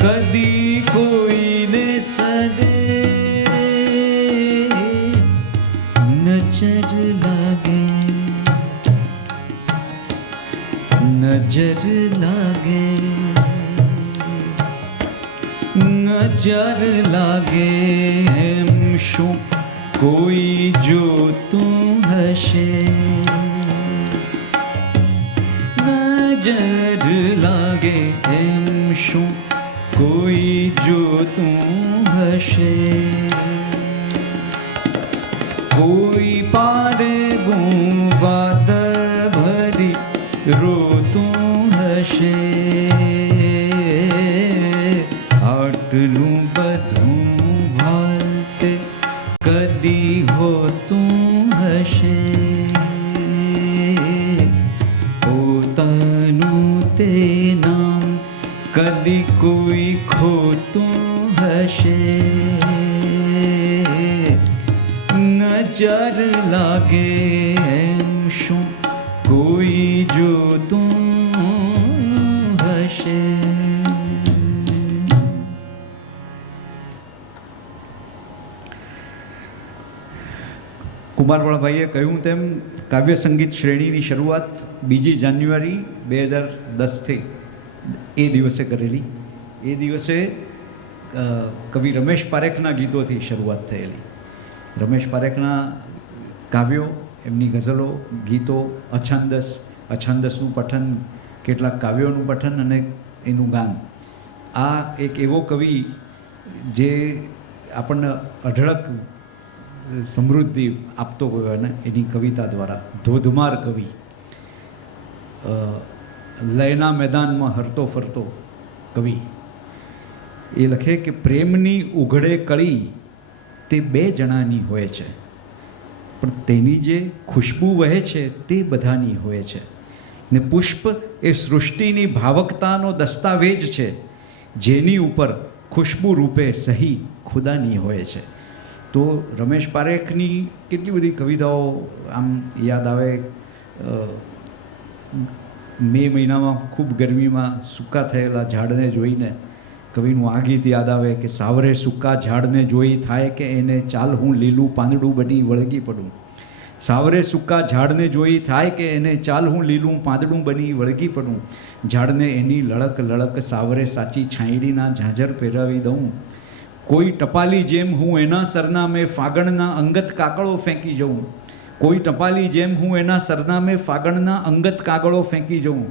કદી કોઈને સદે. નજર લાગે નજર લાગે નજર લાગે એમ શું કોઈ જોતું હશે. નજર લાગે એમ શું કોઈ જોતું હશે. કોઈ પારે વાદળ ભરી રોતું હશે. આટલું બધું હાલતે કદી હોતું હશે. પોતાનું તે નામ કદી કોઈ ખોતું હશે. નજર લાગે એમ શું કોઈ જોતું હશે. કુમારવાળાભાઈએ કહ્યું તેમ કાવ્ય સંગીત શ્રેણીની શરૂઆત 2 જાન્યુઆરી 2010થી એ દિવસે કરેલી. એ દિવસે કવિ રમેશ પારેખના ગીતોથી શરૂઆત થયેલી. રમેશ પારેખના કાવ્યો, એમની ગઝલો, ગીતો, અછાંદસનું પઠન, કેટલાક કાવ્યોનું પઠન અને એનું ગાન, આ એક એવો કવિ જે આપણને અઢળક સમૃદ્ધિ આપતો ગયો ને એની કવિતા દ્વારા. ધોધમાર કવિ, લયના મેદાનમાં હરતો ફરતો કવિ. એ લખે કે પ્રેમની ઉઘડે કળી તે બે જણાની હોય છે, પણ તેની જે ખુશ્બુ વહે છે તે બધાની હોય છે. ને પુષ્પ એ સૃષ્ટિની ભાવકતાનો દસ્તાવેજ છે, જેની ઉપર ખુશ્બુ રૂપે સહી ખુદાની હોય છે. તો રમેશ પારેખની કેટલી બધી કવિતાઓ આમ યાદ આવે. મે મહિનામાં ખૂબ ગરમીમાં સૂકા થયેલા ઝાડને જોઈને કવિનું આ ગીત યાદ આવે કે સાવરે સૂકા ઝાડને જોઈ થાય કે એને ચાલ હું લીલું પાંદડું બની વળગી પડું. સાવરે સૂકા ઝાડને જોઈ થાય કે એને ચાલ હું લીલું પાંદડું બની વળગી પડું. ઝાડને એની લળક લળક સાવરે સાચી છાંયડીના ઝાંઝર પહેરાવી દઉં. કોઈ ટપાલી જેમ હું એના સરનામે ફાગણના અંગત કાગળો ફેંકી જઉં. કોઈ ટપાલી જેમ હું એના સરનામે ફાગણના અંગત કાગળો ફેંકી જઉં.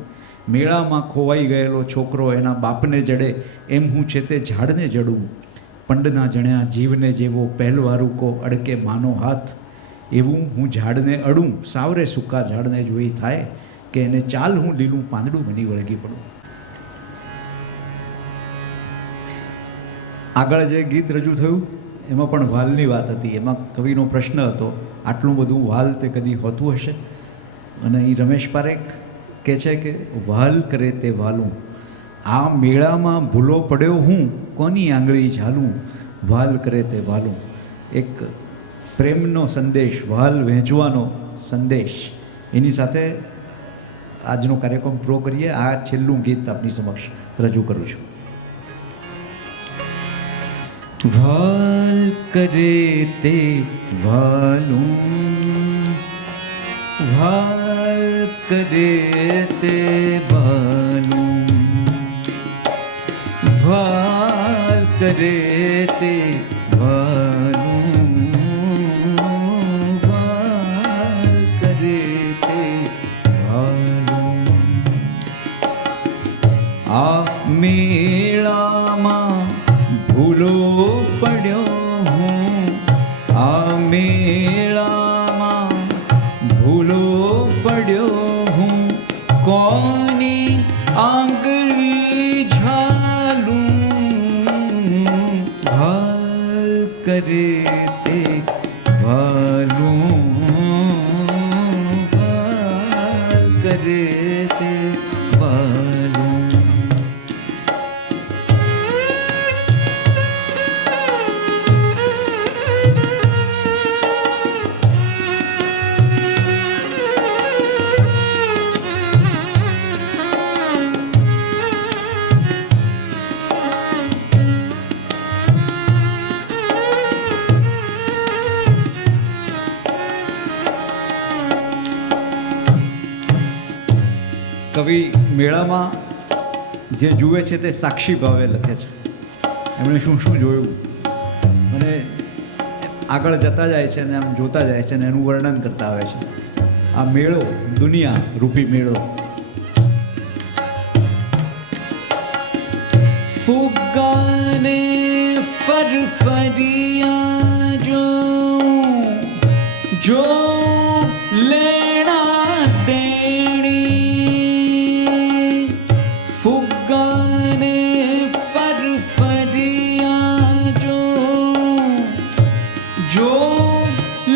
મેળામાં ખોવાઈ ગયેલો છોકરો એના બાપને જડે એમ હું છે તે ઝાડને જડું. પંડના જણ્યા જીવને જેવો પહેલવારુકો અડકે માનો હાથ, એવું હું ઝાડને અડું. સાવરે સૂકા ઝાડને જોઈ થાય કે એને ચાલ હું લીલું પાંદડું બની વળગી પડું. આગળ જે ગીત રજૂ થયું એમાં પણ વાલની વાત હતી. એમાં કવિનો પ્રશ્ન હતો, આટલું બધું વાલ તે કદી હોતું હશે? અને અહીં રમેશ પારેખ કહે છે કે વાલ કરે તે વાલું, આ મેળામાં ભૂલો પડ્યો હું કોની આંગળી ઝાલું. વાલ કરે તે વાલું, એક પ્રેમનો સંદેશ, વાલ વહેંચવાનો સંદેશ. એની સાથે આજનો કાર્યક્રમ પૂરો કરીએ. આ છેલ્લું ગીત આપની સમક્ષ રજૂ કરું છું. વાલ કરે તે વાલું, વાલ કરે તે વાલું, વાલ કરે તે વાલું, વાલ કરે તે વાલું. આ મેળામાં ભૂલો પડ્યો હું, આ મેળામાં ભૂલો પડ્યો હું કોની આંગળી ઝાલું. વાલ કરે તે વાલું, વાલ કરે તે વાલું. કવિ મેળામાં જે જુએ છે તે સાક્ષી ભાવે લખે છે. એમણે શું શું જોયું અને આગળ જતા જાય છે અને આમ જોતા જાય છે અને એનું વર્ણન કરતા આવે છે. આ મેળો, દુનિયા રૂપી મેળો. ફુગ્ગાને ફરફરિયા જો લેણા દેણી. ફુગ્ગાને ફરફરિયા જો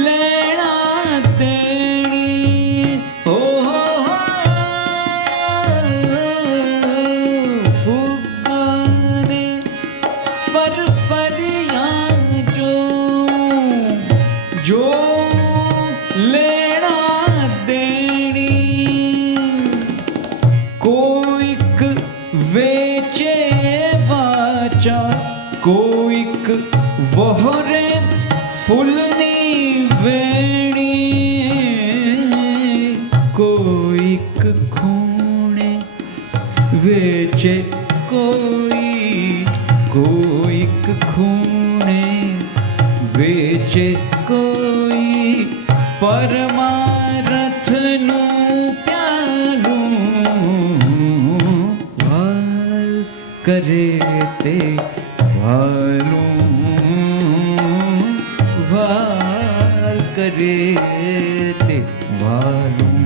લેણા દેણી. હો ફુગ્ગાને ફરફરિયા જો લેણા દેણી. કોઈક વેચે વાચા, કોઈક વહોરે ફૂલની વેણી. કોઈક ખૂણે વેચે કોઈક ખૂણે વેચે કોઈ પરમારથનું પ્યાલું. વાલ કરે તે વાલું, વાલ કરે તે વાલું.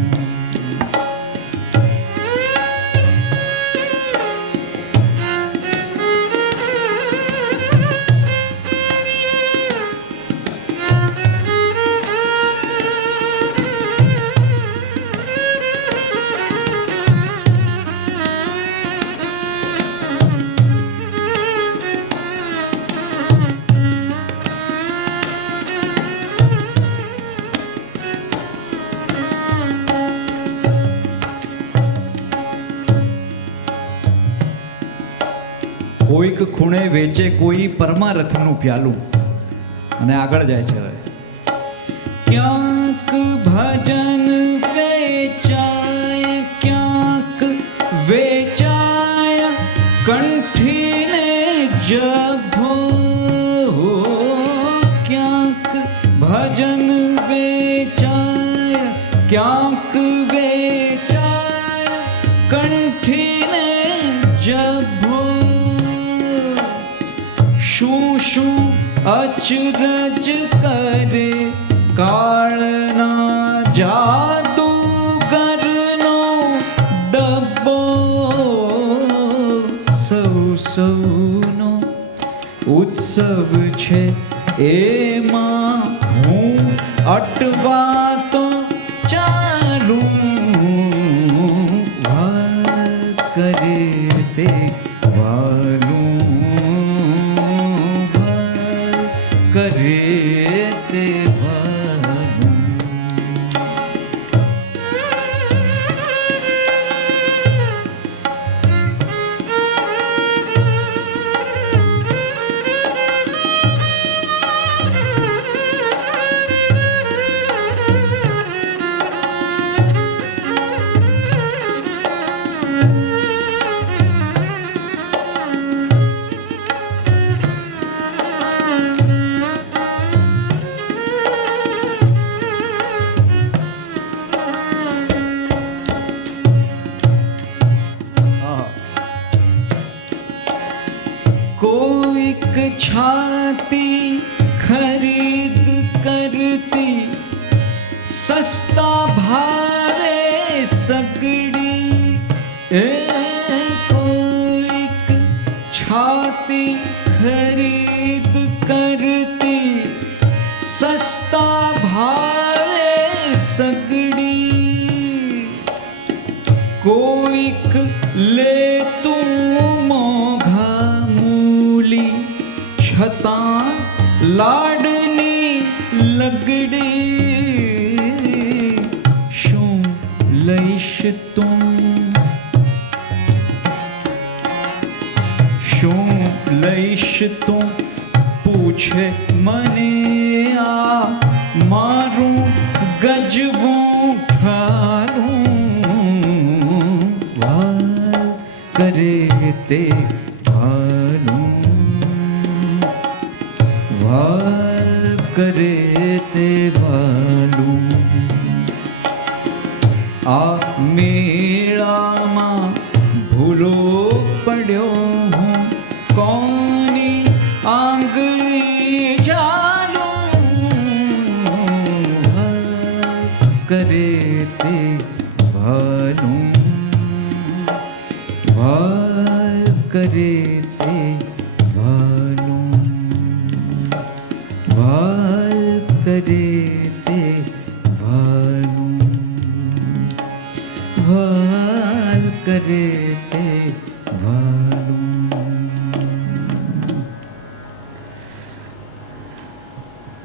કોઈક ખૂણે વેચે કોઈ પરમારથનું પ્યાલું, અને આગળ જાય છે હવે. ક્યાંક ભજન વેચાય, ક્યાંક વેચાય કંઠીને જભો, ક્યાંક ભજન વેચાય, ક્યાંક વેચાય કંઠીને જભો. શું શું અચરજ કરે કાળના જાદુગરનો ડબ્બો. સૌ સૌનો ઉત્સવ છે એમાં હું અટવા તો ચાલુ. વાત કરે તે વાલું, કરે તે વાલું. કોઈક છાતી ખરીદ કરતી સસ્તા ભારે સગડી. એ કોઈક છાતી ખરીદ કરતી સસ્તા ભારે સગડી. કોઈક લેતું છતાં લાડની લગડી. શું લઈશ તું, શું લઈશ તું પૂછે મને આ મારું ગજવું ઠાલું. વાલ કરે તે વાલું, વાલ કરે તે વાલું. આ મેળામાં ભૂલો પડ્યો હું કોની આંગળી ઝાલું. વાલ કરે તે વાલું, વાલ કરે તે વાલું, વાલ કરે તે વાલું, વાલ કરે તે વાલું.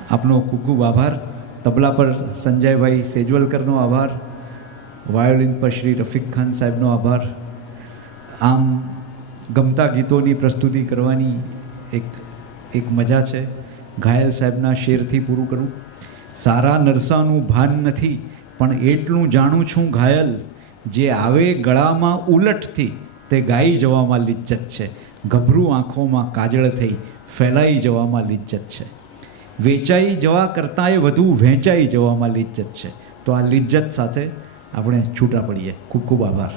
આપનો ખૂબ ખૂબ આભાર. તબલા પર સંજયભાઈ સેજવલકરનો આભાર, વાયોલિન પર શ્રી રફીક ખાન સાહેબનો આભાર. આમ ગમતા ગીતોની પ્રસ્તુતિ કરવાની એક મજા છે. ઘાયલ સાહેબના શેરથી પૂરું કરું. સારા નરસાનું ભાન નથી પણ એટલું જાણું છું ઘાયલ, જે આવે ગળામાં ઉલટથી તે ગાઈ જવામાં લિજ્જત છે. ગભરું આંખોમાં કાજળ થઈ ફેલાઈ જવામાં લિજ્જત છે. વેચાઈ જવા કરતાંય વધુ વહેંચાઈ જવામાં લિજ્જત છે. તો આ લિજ્જત સાથે આપણે છૂટા પડીએ. ખૂબ ખૂબ આભાર.